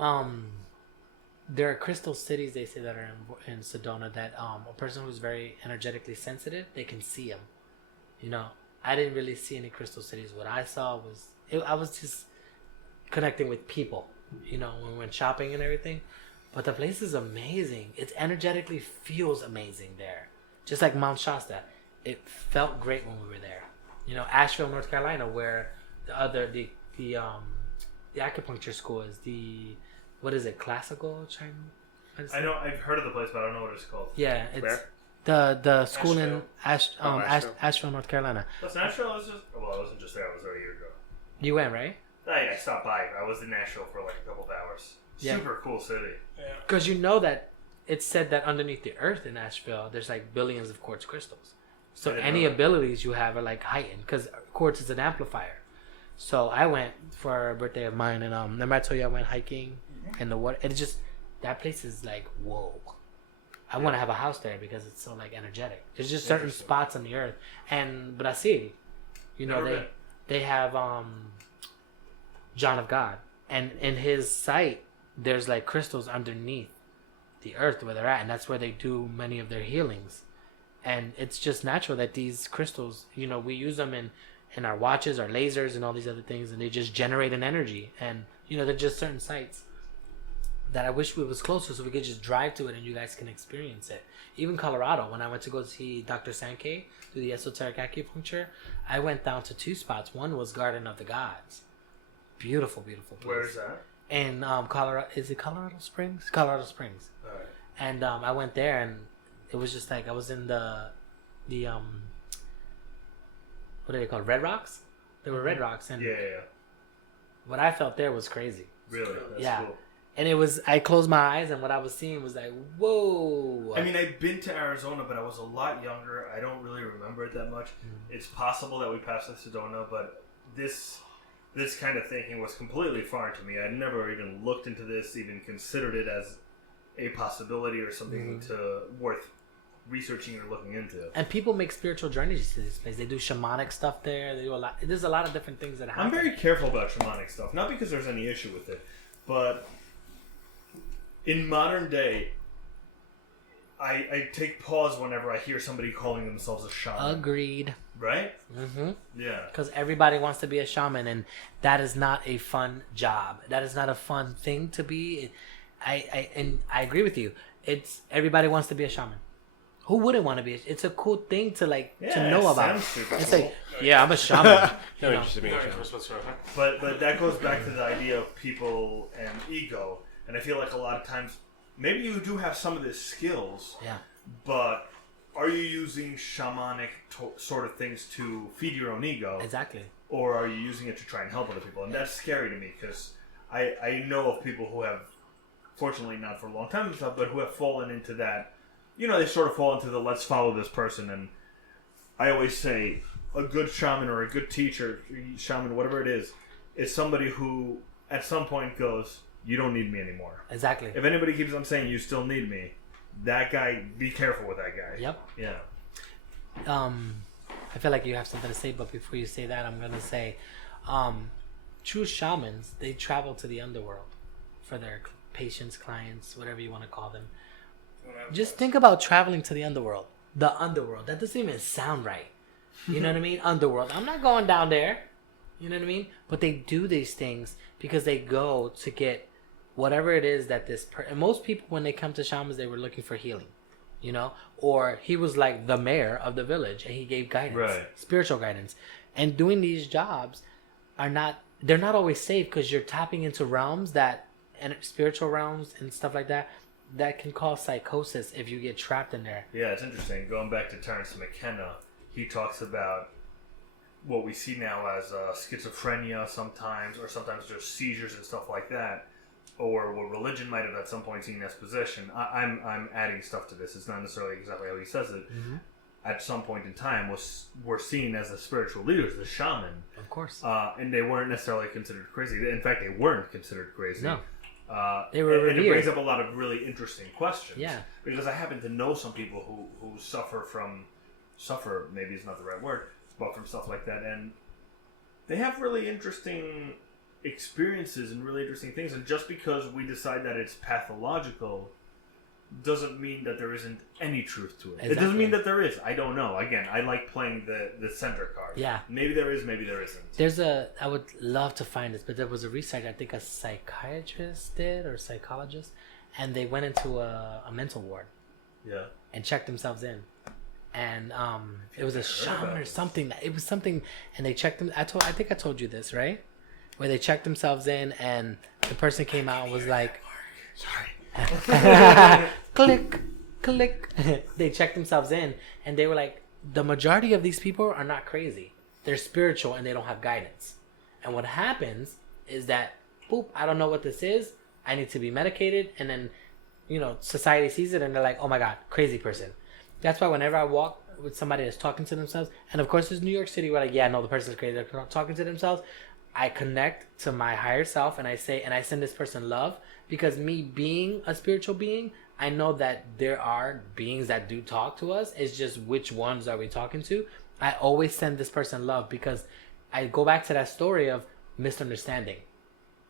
there are crystal cities they say that are in Sedona that a person who's very energetically sensitive, they can see them. I didn't really see any crystal cities. What I saw was I was just connecting with people, when we went shopping and everything. But the place is amazing. It energetically feels amazing there, just like Mount Shasta. It felt great when we were there. Asheville, North Carolina, where the acupuncture school is. What is it? Classical Chinese? I know I've heard of the place, but I don't know what it's called. Yeah, it's Where? the school in Asheville. Asheville, North Carolina. Listen, Nashville was just I wasn't just there. I was there a year ago. You went, right? I stopped by. I was in Nashville for like a couple of hours. Yeah. Super cool city. Yeah. Because that it's said that underneath the earth in Asheville, there's like billions of quartz crystals. So I didn't any know that. abilities you have are like heightened because quartz is an amplifier. So I went for a birthday of mine, and remember I told you I went hiking in the water. It's just that place is like whoa. I want to have a house there because it's so like energetic. There's just certain spots on the earth, and Brazil, Never been. they have John of God, and in his site there's like crystals underneath the earth where they're at, and that's where they do many of their healings. And it's just natural that these crystals, we use them in our watches, our lasers, and all these other things, and they just generate an energy. And they're just certain sites that I wish we was closer so we could just drive to it and you guys can experience it. Even Colorado, when I went to go see Dr. Sankey do the esoteric acupuncture, I went down to 2 spots. One was Garden of the Gods. Beautiful, beautiful place. Where's that? In Colorado. Is it Colorado Springs? Colorado Springs. All right. And I went there, and it was just like I was in the what are they called? Red Rocks? They were Red Rocks, and Yeah. what I felt there was crazy. Really? That's Yeah. cool. And I closed my eyes, and what I was seeing was like, whoa. I mean, I've been to Arizona, but I was a lot younger. I don't really remember it that much. It's possible that we passed through Sedona, but this kind of thinking was completely foreign to me. I'd never even looked into this, even considered it as a possibility or something worth researching or looking into. And people make spiritual journeys to this place. They do shamanic stuff there. They do a lot. There's a lot of different things that happen. I'm very careful about shamanic stuff, not because there's any issue with it, but in modern day, I take pause whenever I hear somebody calling themselves a shaman. Agreed. Right? Mm-hmm. Yeah. Because everybody wants to be a shaman, and that is not a fun job. That is not a fun thing to be. I agree with you. It's everybody wants to be a shaman. Who wouldn't want to be? It's a cool thing to to know it about. sounds super It's cool. like, yeah, I'm a shaman. No you know. interest in being No a shaman. interest whatsoever. But that goes back to the idea of people and ego, and I feel like a lot of times maybe you do have some of the skills, Yeah. but are you using shamanic sort of things to feed your own ego, Exactly. or are you using it to try and help other people? And that's scary to me because I know of people who have, fortunately not for a long time and stuff, but who have fallen into that. They sort of fall into the let's follow this person. And I always say a good shaman or a good teacher, shaman, whatever it is somebody who at some point goes, you don't need me anymore. Exactly. If anybody keeps on saying you still need me, that guy, be careful with that guy. Yep. Yeah. I feel like you have something to say, but before you say that, I'm gonna say, true shamans, they travel to the underworld for their patients, clients, whatever you want to call them. Just think about traveling to the underworld. The underworld. That doesn't even sound right. You know what I mean? Underworld. I'm not going down there. You know what I mean? But they do these things because they go to get whatever it is that and most people, when they come to shamans, they were looking for healing. Or he was like the mayor of the village and he gave guidance, Right. spiritual guidance. And doing these jobs they're not always safe because you're tapping into realms and spiritual realms and stuff like that can cause psychosis if you get trapped in there. Yeah, it's interesting. Going back to Terence McKenna, he talks about what we see now as schizophrenia sometimes, or sometimes just seizures and stuff like that, or what religion might have at some point seen as possession. I'm adding stuff to this. It's not necessarily exactly how he says it. Mm-hmm. At some point in time, were seen as the spiritual leaders, the shaman, Of course. and they weren't necessarily considered crazy. In fact, they weren't considered crazy. No. They were and it revered. brings up a lot of really interesting questions. Yeah. Because I happen to know some people who suffer maybe is not the right word, but from stuff like that, and they have really interesting experiences and really interesting things. And just because we decide that it's pathological doesn't mean that there isn't any truth to it. Exactly. It doesn't mean that there is. I don't know. Again, I like playing the center card. Yeah. Maybe there is, maybe there isn't. I would love to find this, but there was a research, I think a psychiatrist did, or psychologist, and they went into a mental ward. Yeah. And checked themselves in. And it was a shaman or something. It was something, and they checked them. I think I told you this, right? Where they checked themselves in, and the person came out and was like, "Sorry." Click, click. They checked themselves in, and they were like, the majority of these people are not crazy. They're spiritual, and they don't have guidance. And what happens is that, boop, I don't know what this is. I need to be medicated, and then, society sees it, and they're like, oh my God, crazy person. That's why whenever I walk with somebody that's talking to themselves, and of course it's New York City, where like, yeah, no, the person's crazy, they're talking to themselves, I connect to my higher self, and I send this person love, because me being a spiritual being, I know that there are beings that do talk to us. It's just which ones are we talking to. I always send this person love, because I go back to that story of misunderstanding.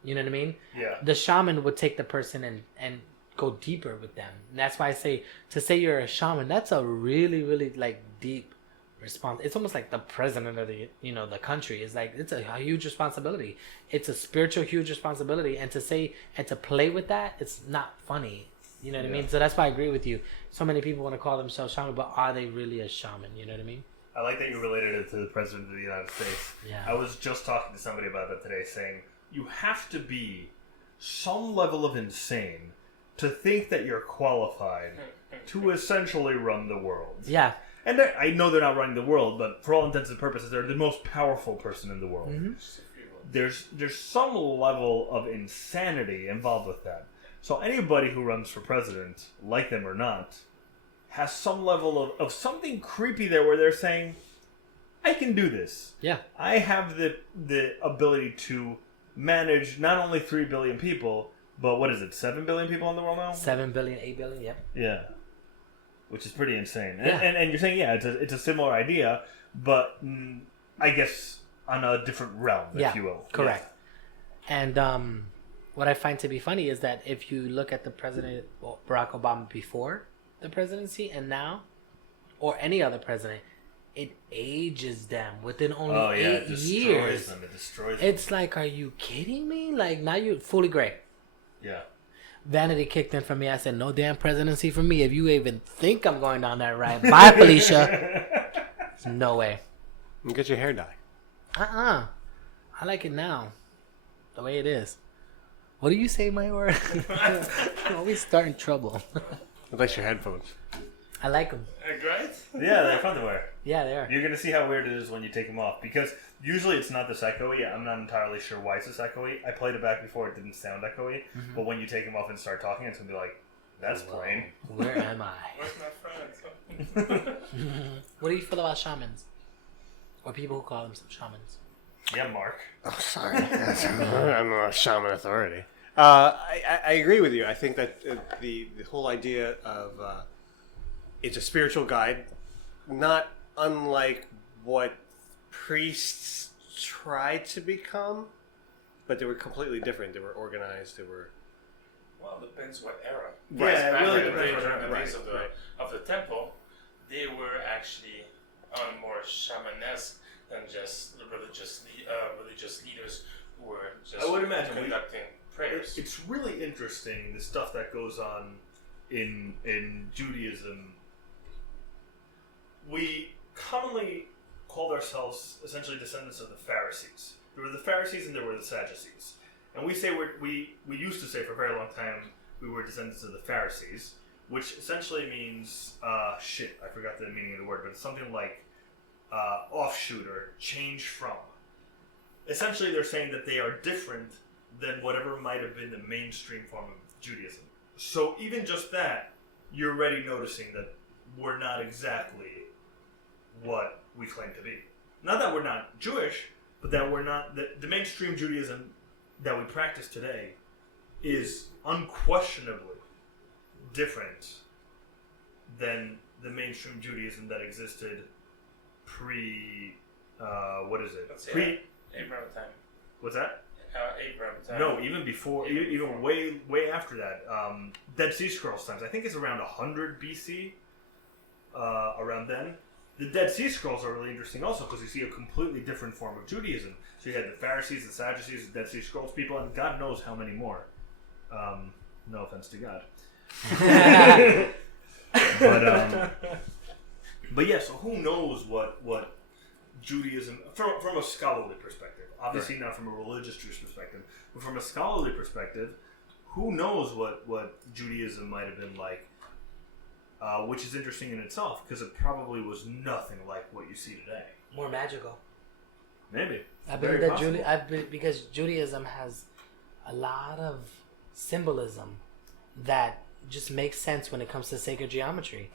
You know what I mean? Yeah. The shaman would take the person and go deeper with them. And that's why I say, to say you're a shaman, that's a really, really like deep response. It's almost like the president of the country is like, it's a huge responsibility. It's a spiritual huge responsibility, and to say and to play with that, it's not funny. You know what I mean? So that's why I agree with you. So many people want to call themselves shaman, but are they really a shaman? You know what I mean? I like that you related it to the President of the United States. Yeah. I was just talking to somebody about that today, saying you have to be some level of insane to think that you're qualified to essentially run the world. Yeah. And I know they're not running the world, but for all intents and purposes, they're the most powerful person in the world. Mm-hmm. There's some level of insanity involved with that. So anybody who runs for president, like them or not, has some level of something creepy there where they're saying, I can do this. Yeah. I have the ability to manage not only 3 billion people, but what is it, 7 billion people in the world now? 7 billion, 8 billion, yep. Yeah. Which is pretty insane. Yeah. And you're saying, yeah, it's a similar idea, but I guess on a different realm, if you will. Correct. Yeah. And what I find to be funny is that if you look at the president, Barack Obama before the presidency and now, or any other president, it ages them within only 8 years. It destroys them. It's like, are you kidding me? Like, now you're fully gray. Yeah. Vanity kicked in for me. I said, no damn presidency for me. If you even think I'm going down that ride, bye, Felicia. No way. You get your hair dye. I like it now, the way it is. What do you say, Mayor? You always start in trouble. Unless your headphones. I like them. Great. Yeah, they're fun to wear. Yeah, they are. You're going to see how weird it is when you take them off. Because usually it's not this echoey. I'm not entirely sure why it's this echoey. I played it back before. It didn't sound echoey. Mm-hmm. But when you take them off and start talking, it's going to be like, that's plain. Where am I? Where's my friend? What do you feel about shamans? Or people who call themselves shamans? Yeah, Mark. Oh, sorry. I'm a shaman authority. I agree with you. I think that the whole idea of it's a spiritual guide, not unlike what priests tried to become, but they were completely different. They were organized. They were. Well, it depends what era. Right. Yeah, Back it really in the depends day, what during era. the days Right. of the temple, they were actually on more shamanesque than just the religious leaders who were just I would imagine conducting prayers. It's really interesting, the stuff that goes on in Judaism. We commonly called ourselves essentially descendants of the Pharisees. There were the Pharisees and there were the Sadducees. And we say we used to say for a very long time we were descendants of the Pharisees, which essentially means I forgot the meaning of the word, but it's something like offshoot or change from. Essentially, they're saying that they are different than whatever might have been the mainstream form of Judaism. So even just that, you're already noticing that we're not exactly what we claim to be. Not that we're not Jewish, but that we're not... The mainstream Judaism that we practice today is unquestionably different than the mainstream Judaism that existed Let's say Abraham time. What's that? Abraham time. No, even before, even way after that. Dead Sea Scrolls times. I think it's around 100 BC. Around then, the Dead Sea Scrolls are really interesting also because you see a completely different form of Judaism. So you had the Pharisees, the Sadducees, the Dead Sea Scrolls people, and God knows how many more. No offense to God. But yeah, so who knows what Judaism, from a scholarly perspective, obviously not from a religious Jewish perspective, but from a scholarly perspective, who knows what Judaism might have been like, which is interesting in itself because it probably was nothing like what you see today. More magical. Maybe. I believe that because Judaism has a lot of symbolism that just makes sense when it comes to sacred geometry.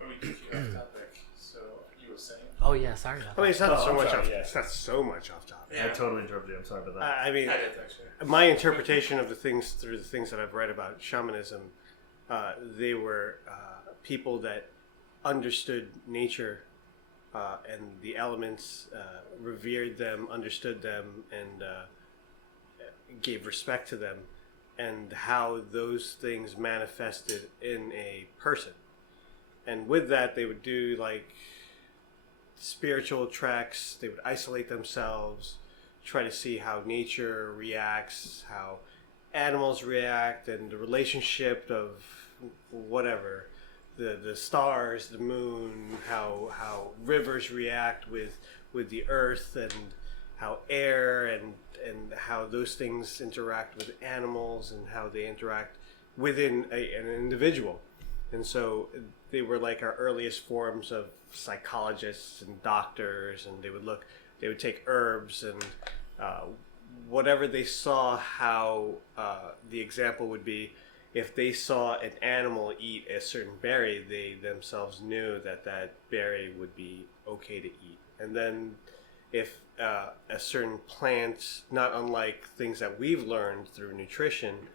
We took you off topic, so you were saying. Oh yeah, sorry about that. I mean, it's not so much sorry, off. yeah. It's not so much off topic. I totally interrupted you. I'm sorry about that. I mean, I did actually. my interpretation of the things through the things that I've read about shamanism, they were people that understood nature and the elements, revered them, understood them, and gave respect to them, and how those things manifested in a person. And with that, they would do like spiritual treks. They would isolate themselves, try to see how nature reacts, how animals react, and the relationship of whatever, the stars, the moon, how rivers react with the earth, and how air and how those things interact with animals, and how they interact within an individual. And so they were like our earliest forms of psychologists and doctors, and they would take herbs and whatever they saw, how the example would be, if they saw an animal eat a certain berry, they themselves knew that berry would be okay to eat. And then if a certain plant, not unlike things that we've learned through nutrition,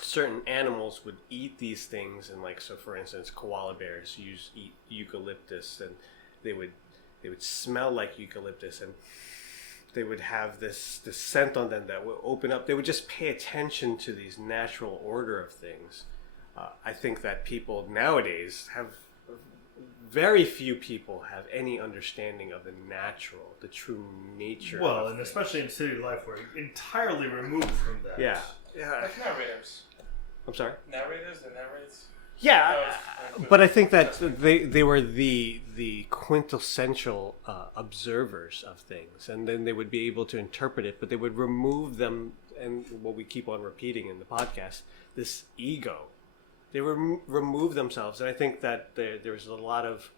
certain animals would eat these things, and like, so for instance, koala bears eat eucalyptus, and they would smell like eucalyptus, and they would have this scent on them that would open up. They would just pay attention to these natural order of things. I think that people nowadays very few people have any understanding of the natural, the true nature. Well, of and things. especially in city life, we're entirely removed from that. Yeah. Like narrators. I'm sorry. Narrators that narrates. Yeah, but I think that they were the quintessential observers of things, and then they would be able to interpret it, but they would remove them, and what we keep on repeating in the podcast, this ego. They remove themselves, and I think that there's a lot of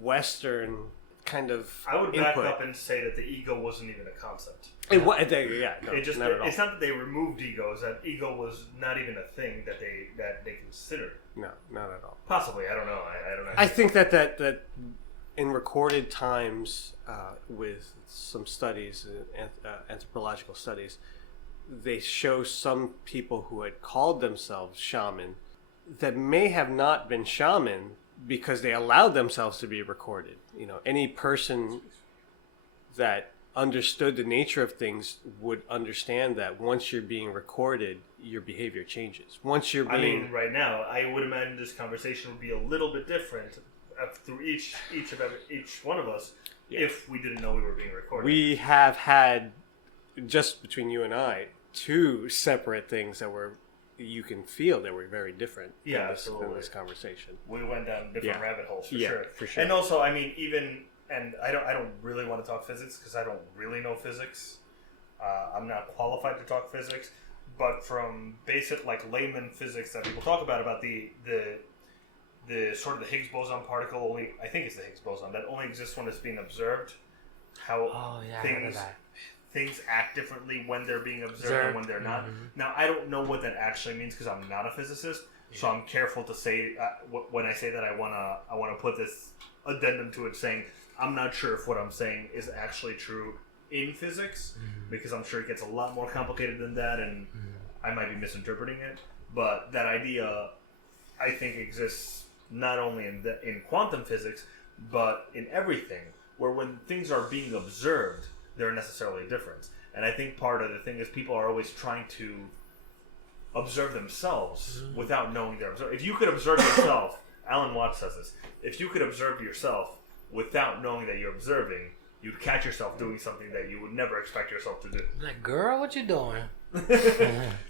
Western kind of I would input. back up and say that the ego wasn't even a concept. Yeah, no, It's not at all. It's not that they removed ego; it's that ego was not even a thing that they considered. No, not at all. Possibly, I don't know. I don't know. I think that in recorded times, with some studies, anthropological studies, they show some people who had called themselves shaman that may have not been shaman because they allowed themselves to be recorded. You know, any person that understood the nature of things would understand that once you're being recorded, your behavior changes. Once you're being... I mean, right now, I would imagine this conversation would be a little bit different through each one of us if we didn't know we were being recorded. We have had, just between you and I, two separate things that were, you can feel that were very different in this conversation. We went down different rabbit holes For sure. And also, I mean, and I don't really want to talk physics because I don't really know physics. I'm not qualified to talk physics, but from basic like layman physics that people talk about the sort of the Higgs boson particle, only I think it's the Higgs boson that only exists when it's being observed. How things act differently when they're being observed and when they're not. Mm-hmm. Now, I don't know what that actually means because I'm not a physicist, so I'm careful to say when I say that I wanna put this addendum to it saying I'm not sure if what I'm saying is actually true in physics because I'm sure it gets a lot more complicated than that, and I might be misinterpreting it. But that idea, I think, exists not only in quantum physics but in everything, where when things are being observed, there are necessarily a difference. And I think part of the thing is people are always trying to observe themselves without knowing they're observing. If you could observe yourself, Alan Watts says this, if you could observe yourself without knowing that you're observing, you'd catch yourself doing something that you would never expect yourself to do. Like, girl, what you doing?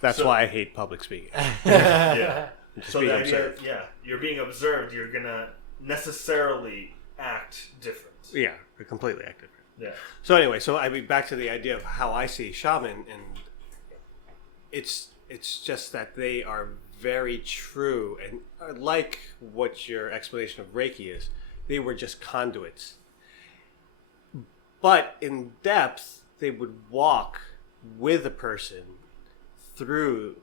That's why I hate public speaking. Yeah. Just So being the idea, observed. you're being observed, you're going to necessarily act different. Yeah, completely active. Yeah. So anyway, so I mean, back to the idea of how I see shaman, and it's just that they are very true, and like what your explanation of Reiki is, they were just conduits. But in depth, they would walk with a person through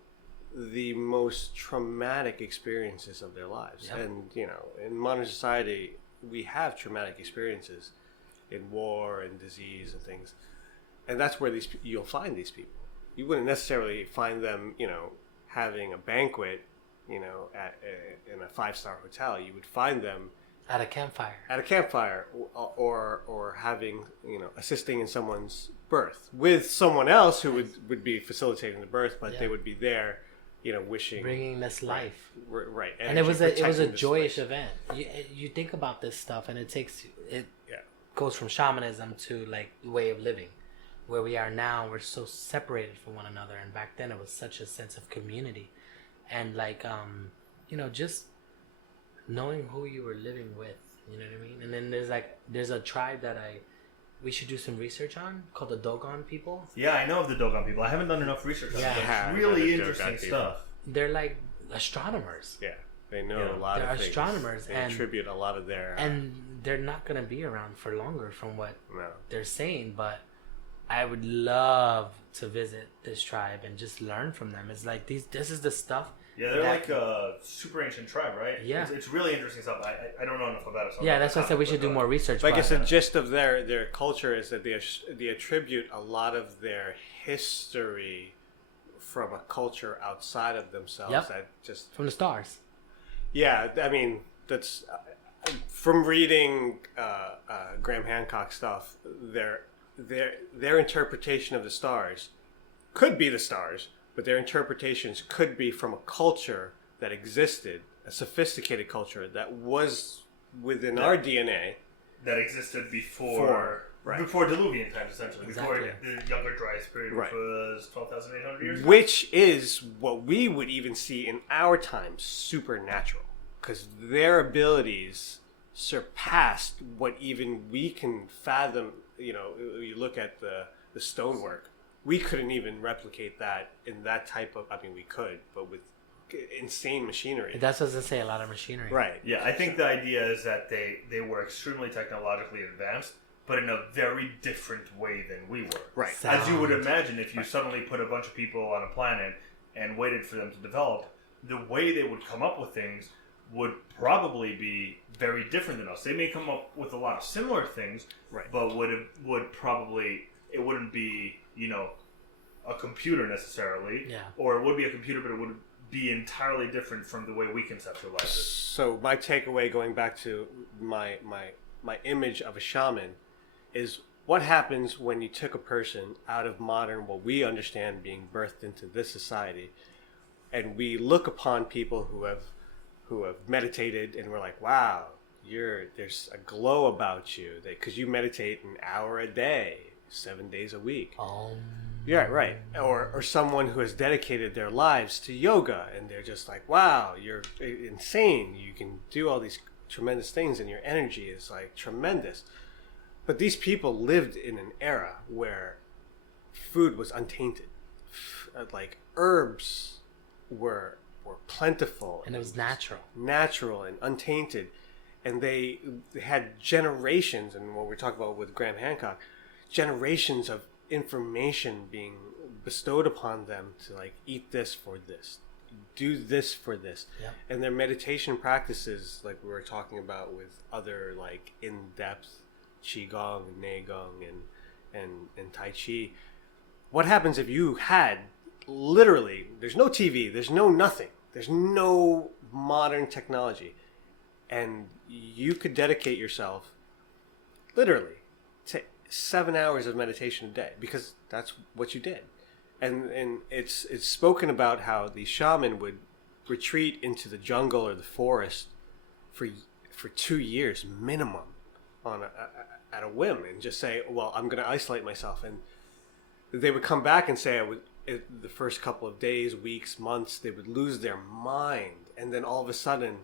the most traumatic experiences of their lives. Yep. And, you know, in modern society, we have traumatic experiences in war and disease and things. And that's where you'll find these people. You wouldn't necessarily find them, you know, having a banquet, you know, in a 5-star hotel. You would find them At a campfire. at a campfire, or having, you know, assisting in someone's birth with someone else who would be facilitating the birth, but Yeah. they would be there, you know, wishing, Bringing this life. right, And it was a protecting this joyous place. event. You think about this stuff, and it Yeah. goes from shamanism to like the way of living. Where we are now, we're so separated from one another, and back then it was such a sense of community, and like you know, just knowing who you were living with. You know what I mean? And then there's a tribe that we should do some research on called the Dogon people. Yeah, I know of the Dogon people. I haven't done enough research on Yeah. it, but Yeah, it's I know really the interesting Dogon people. stuff. They're like astronomers, Yeah, they know Yeah. a lot They're of things. astronomers, They and- attribute a lot of their and they're not gonna be around for longer, from what no. they're saying. But I would love to visit this tribe and just learn from them. It's like this is the stuff. Yeah, they're that- like a super ancient tribe, right? Yeah. It's really interesting stuff. I don't know enough about it. So I'm Yeah, not that's why I gonna said we comment, should do but, more research. But I guess but- the gist of their culture is that they attribute a lot of their history from a culture outside of themselves. Yep. That just from the stars. yeah. I mean, that's from reading Graham Hancock stuff. Their interpretation of the stars could be the stars, but their interpretations could be from a culture that existed, a sophisticated culture that was within our DNA. that existed before Right. before Diluvian times, essentially. Before Exactly. the Younger Dryas period, which Right. was 12,800 years ago. Which is what we would even see in our time supernatural, because their abilities surpassed what even we can fathom. You know, you look at the stonework, we couldn't even replicate that in that type of. I mean, we could, but with insane machinery. That's what I say. A lot of machinery. Right. Yeah, I think the idea is that they were extremely technologically advanced, but in a very different way than we were. Right. As you would Sound. imagine, if you suddenly put a bunch of people on a planet and waited for them to develop, the way they would come up with things would probably be very different than us. They may come up with a lot of similar things, Right. but would probably, it wouldn't be, you know, a computer necessarily. Yeah. Or it would be a computer, but it would be entirely different from the way we conceptualize it. So my takeaway, going back to my image of a shaman, is what happens when you took a person out of modern, what we understand being birthed into this society, and we look upon people who have meditated, and we're like, wow, there's a glow about you, because you meditate an hour a day, 7 days a week. Yeah, right. Or someone who has dedicated their lives to yoga, and they're just like, wow, you're insane. You can do all these tremendous things, and your energy is like tremendous. But these people lived in an era where food was untainted. Like herbs were plentiful. And it was natural and untainted. And they had generations, and what we're talking about with Graham Hancock, generations of information being bestowed upon them to like eat this for this, do this for this. Yeah. And their meditation practices, like we were talking about with other like in-depth qigong, neigong, and tai chi. What happens if you had literally, there's no TV, there's no nothing, there's no modern technology, and you could dedicate yourself literally to 7 hours of meditation a day because that's what you did. And it's spoken about how the shaman would retreat into the jungle or the forest for 2 years minimum at a whim and just say, well, I'm going to isolate myself. And they would come back and say, the first couple of days, weeks, months, they would lose their mind. And then all of a sudden,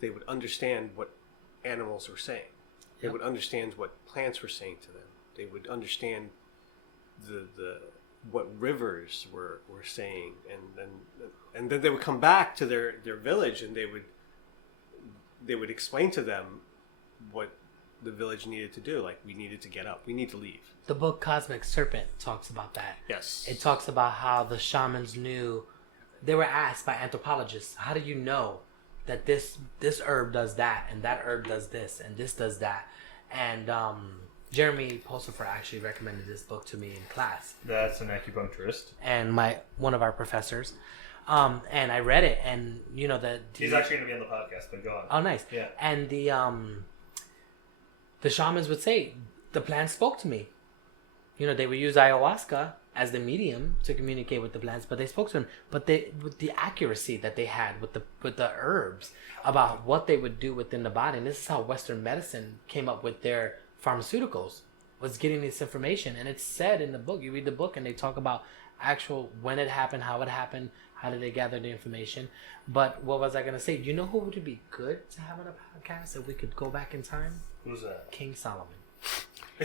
they would understand what animals were saying. They would understand what plants were saying to them. They would understand what rivers were saying. And then they would come back to their village and they would explain to them what the village needed to do. Like, we needed to get up. We need to leave. The book Cosmic Serpent talks about that. Yes. It talks about how the shamans knew. They were asked by anthropologists, how do you know that this herb does that and that herb does this and this does that? And Jeremy Pulsifer actually recommended this book to me in class. That's an acupuncturist. And one of our professors. And I read it, and you know that he's actually going to be on the podcast, but go on. Oh, nice. Yeah. And the shamans would say, the plants spoke to me. You know, they would use ayahuasca as the medium to communicate with the plants, but they spoke to them. But with the accuracy that they had with the herbs about what they would do within the body, and this is how Western medicine came up with their pharmaceuticals, was getting this information. And it's said in the book. You read the book, and they talk about actual when it happened, how it happened, how did they gather the information. But what was I going to say? Do you know who would be good to have on a podcast if we could go back in time? Who's that? King Solomon.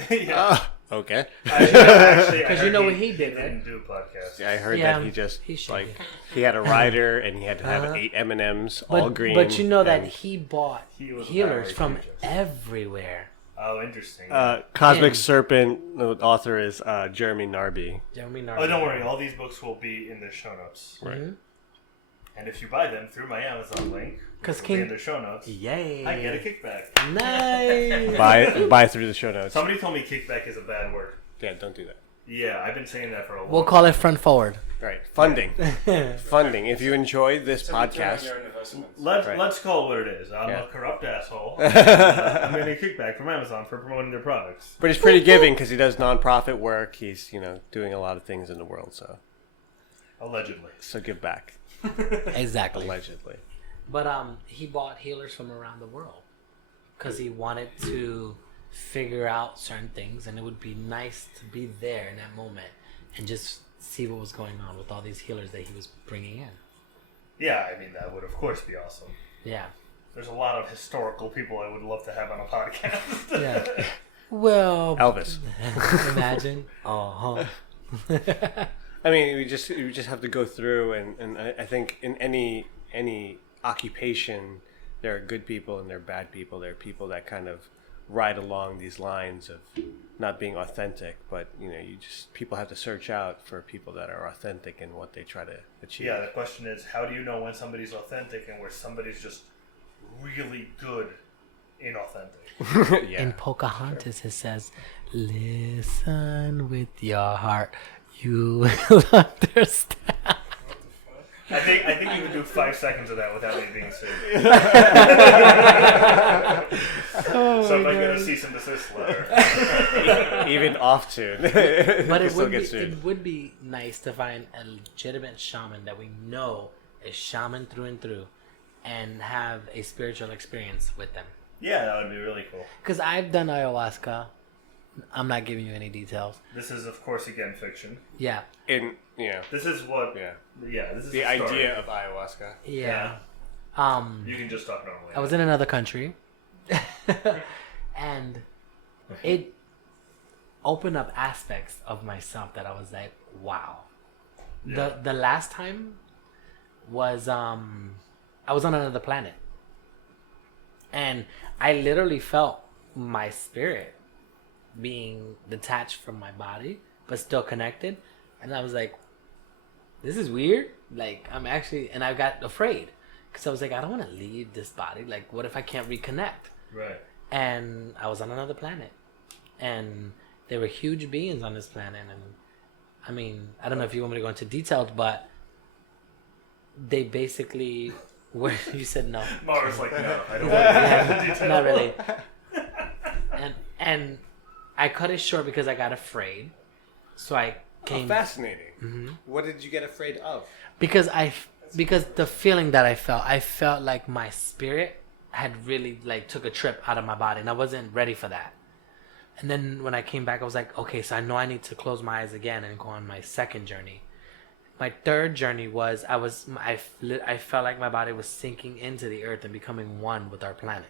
Yeah. Okay. Because you know what he did, right? Didn't do a podcast. Yeah, I heard Yeah, that he just he should like be. he had a rider and he had to have 8 M&Ms all green. But you know that and, he bought He was a healers power from agent. everywhere. Oh, interesting. Cosmic Him. Serpent. The author is Jeremy Narby. Jeremy Oh, Narby. don't worry. All these books will be in the show notes. Right. Mhm. And if you buy them through my Amazon link, 'Cause it'll be King- in the show notes, Yay. I get a kickback. Nice. Buy through the show notes. Somebody told me kickback is a bad word. Yeah, don't do that. Yeah, I've been saying that for a long We'll call it front forward. Right. Funding. Funding. If you enjoy this It's a return on podcast, your investment. Right. Let's call it what it is. I'm Yeah. a corrupt asshole. I'm getting a kickback from Amazon for promoting their products. but he's pretty giving because he does nonprofit work. He's doing a lot of things in the world. Allegedly. So give back. Exactly. Allegedly. But he bought healers from around the world because he wanted to figure out certain things, and it would be nice to be there in that moment and just see what was going on with all these healers that he was bringing in. Yeah, I mean, that would of course be awesome. Yeah. There's a lot of historical people I would love to have on a podcast. Yeah. Well, Elvis. imagine. Uh-huh. I mean, we just have to go through, and I think in any occupation, there are good people and there are bad people. There are people that kind of ride along these lines of not being authentic, but people have to search out for people that are authentic in what they try to achieve. Yeah, the question is, how do you know when somebody's authentic and where somebody's just really good inauthentic? Yeah. In Pocahontas, it says, "Listen with your heart, you will understand." I think you could do 5 seconds of that without me being sued. So if I get a cease and desist letter. Even off tune. But it still would, get be, sued. it would be nice to find a legitimate shaman that we know is shaman through and through and have a spiritual experience with them. Yeah, that would be really cool. Because I've done ayahuasca. I'm not giving you any details. This is, of course, again, fiction. Yeah. This is what... Yeah. Yeah, this is The a story. idea of ayahuasca. Yeah. You can just talk normally. I was in another country. And it opened up aspects of myself that I was like, wow. Yeah. The last time was I was on another planet. And I literally felt my spirit being detached from my body, but still connected. And I was like, this is weird. Like, I'm actually, and I got afraid because I was like, I don't want to leave this body. Like, what if I can't reconnect? Right. And I was on another planet. And there were huge beings on this planet. And I mean, I don't know if you want me to go into details, but they basically were, you said no. Mara's like, no, I don't want to get into detail. Not really. And I cut it short because I got afraid. So I came. Fascinating. Mm-hmm. What did you get afraid of? Because the feeling that I felt like my spirit had really like took a trip out of my body, and I wasn't ready for that. And then when I came back, I was like, okay, so I know I need to close my eyes again and go on my second journey. My third journey was I felt like my body was sinking into the earth and becoming one with our planet,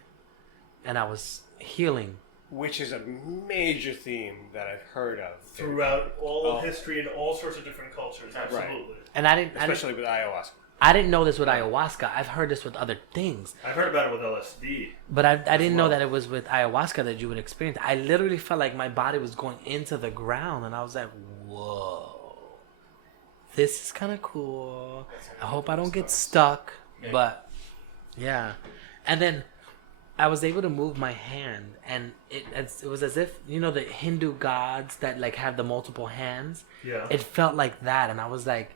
and I was healing. Which is a major theme that I've heard of Throughout all of history and all sorts of different cultures, absolutely. And especially with ayahuasca. I didn't know this with ayahuasca. I've heard this with other things. I've heard about it with LSD. But I didn't know that it was with ayahuasca that you would experience. I literally felt like my body was going into the ground, and I was like, whoa. This is kind of cool. I hope I don't get stuck. But, yeah. And then I was able to move my hand, and it was as if, you know, the Hindu gods that, like, have the multiple hands? Yeah. It felt like that, and I was like,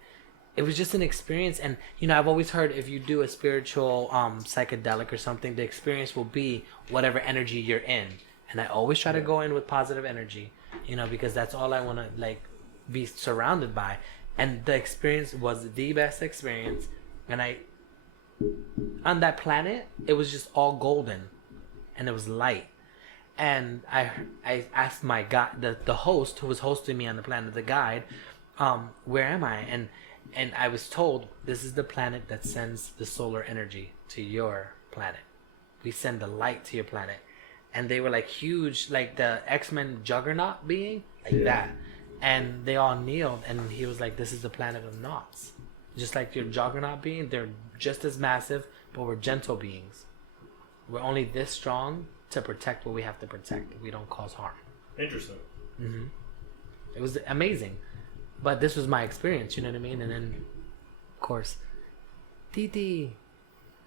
it was just an experience. And, you know, I've always heard if you do a spiritual psychedelic or something, the experience will be whatever energy you're in. And I always try to go in with positive energy, you know, because that's all I want to, like, be surrounded by. And the experience was the best experience. And on that planet, it was just all golden, and it was light. And I asked my guide, the host who was hosting me on the planet, the guide, where am I? And I was told, this is the planet that sends the solar energy to your planet. We send the light to your planet. And they were like huge, like the X-Men Juggernaut being, like that. And they all kneeled, and he was like, this is the planet of knots. Just like your Juggernaut being, they're just as massive, but we're gentle beings. We're only this strong to protect what we have to protect. We don't cause harm. Interesting. Mm-hmm. It was amazing. But this was my experience, you know what I mean? And then, of course, Titi.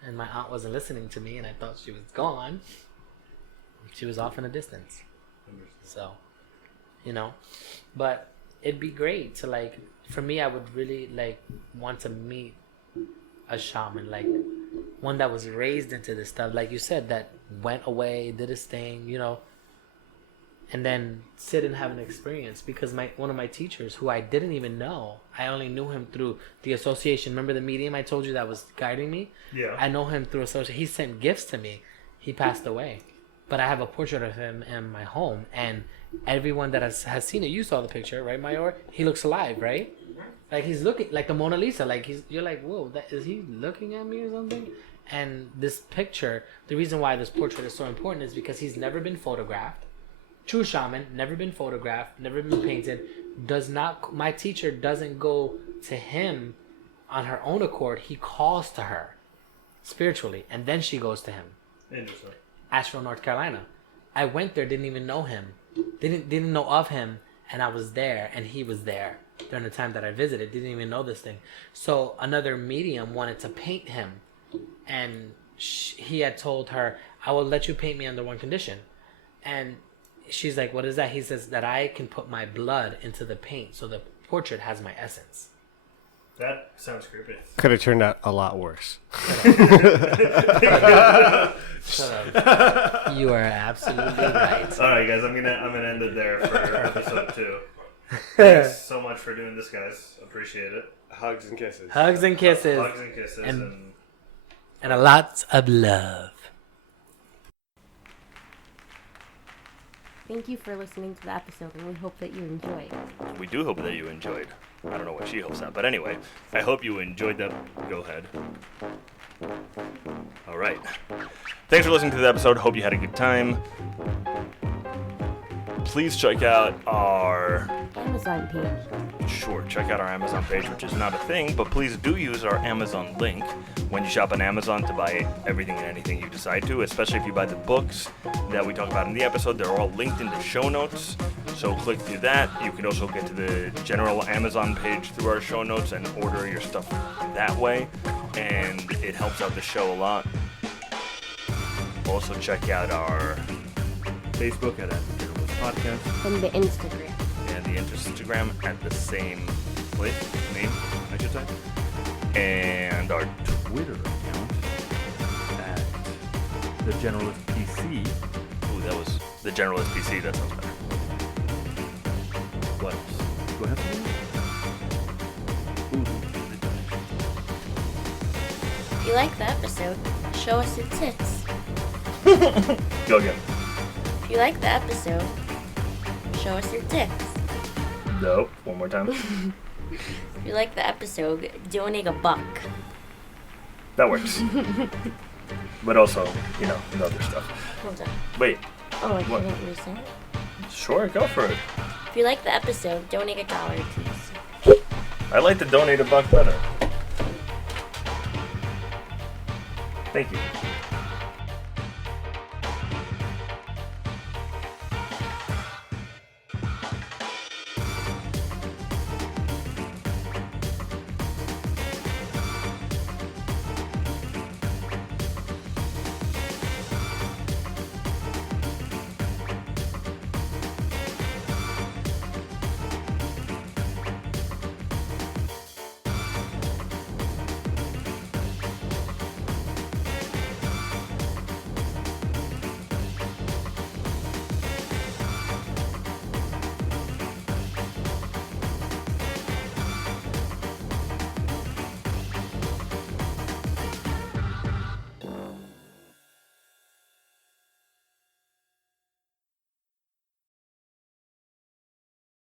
And my aunt wasn't listening to me, and I thought she was gone. She was off in the distance. So, you know. But it'd be great to, like, for me, I would really, like, want to meet a shaman, like, one that was raised into this stuff, like you said, that went away, did his thing, you know, and then sit and have an experience. Because one of my teachers, who I didn't even know, I only knew him through the association. Remember the medium I told you that was guiding me? Yeah. I know him through association. He sent gifts to me. He passed away. But I have a portrait of him in my home, and everyone that has seen it, you saw the picture, right, Mayor? He looks alive, right? Like he's looking like the Mona Lisa. Like you're like, whoa, is he looking at me or something? And this picture, the reason why this portrait is so important is because he's never been photographed. True shaman, never been photographed, never been painted. My teacher doesn't go to him on her own accord. He calls to her spiritually, and then she goes to him. Interesting. Asheville, North Carolina. I went there, didn't even know him, didn't know of him, and I was there, and he was there during the time that I visited. Didn't even know this thing. So another medium wanted to paint him, and he had told her, I will let you paint me under one condition. And she's like, what is that? He says that I can put my blood into the paint so the portrait has my essence. That sounds creepy. Could have turned out a lot worse. Shut up. You are absolutely right. All right, guys, I'm gonna end it there for episode 2. Thanks so much for doing this, guys. Appreciate it. Hugs and kisses. Hugs and kisses. Hugs and kisses. And a lot of love. Thank you for listening to the episode, and we hope that you enjoyed. We do hope that you enjoyed. I don't know what she hopes at, but anyway, I hope you enjoyed that. Go ahead. All right. Thanks for listening to the episode. Hope you had a good time. Please check out our Amazon page. Sure, check out our Amazon page, which is not a thing, but please do use our Amazon link when you shop on Amazon to buy everything and anything you decide to, especially if you buy the books that we talk about in the episode. They're all linked in the show notes, so click through that. You can also get to the general Amazon page through our show notes and order your stuff that way, and it helps out the show a lot. Also check out our Facebook at Podcast. And the Instagram. And the Instagram at the same name, I should say. And our Twitter account at The Generalist PC. Ooh, that was The Generalist PC, that sounds better. Go ahead. If you like the episode, show us your tits. Go again. If you like the episode, show us your dicks. No. One more time. If you like the episode, donate $1. That works. But also, the other stuff. Hold on. Wait. Oh, I What? can't reset. Sure, go for it. If you like the episode, donate $1, please. I'd like to donate $1 better. Thank you.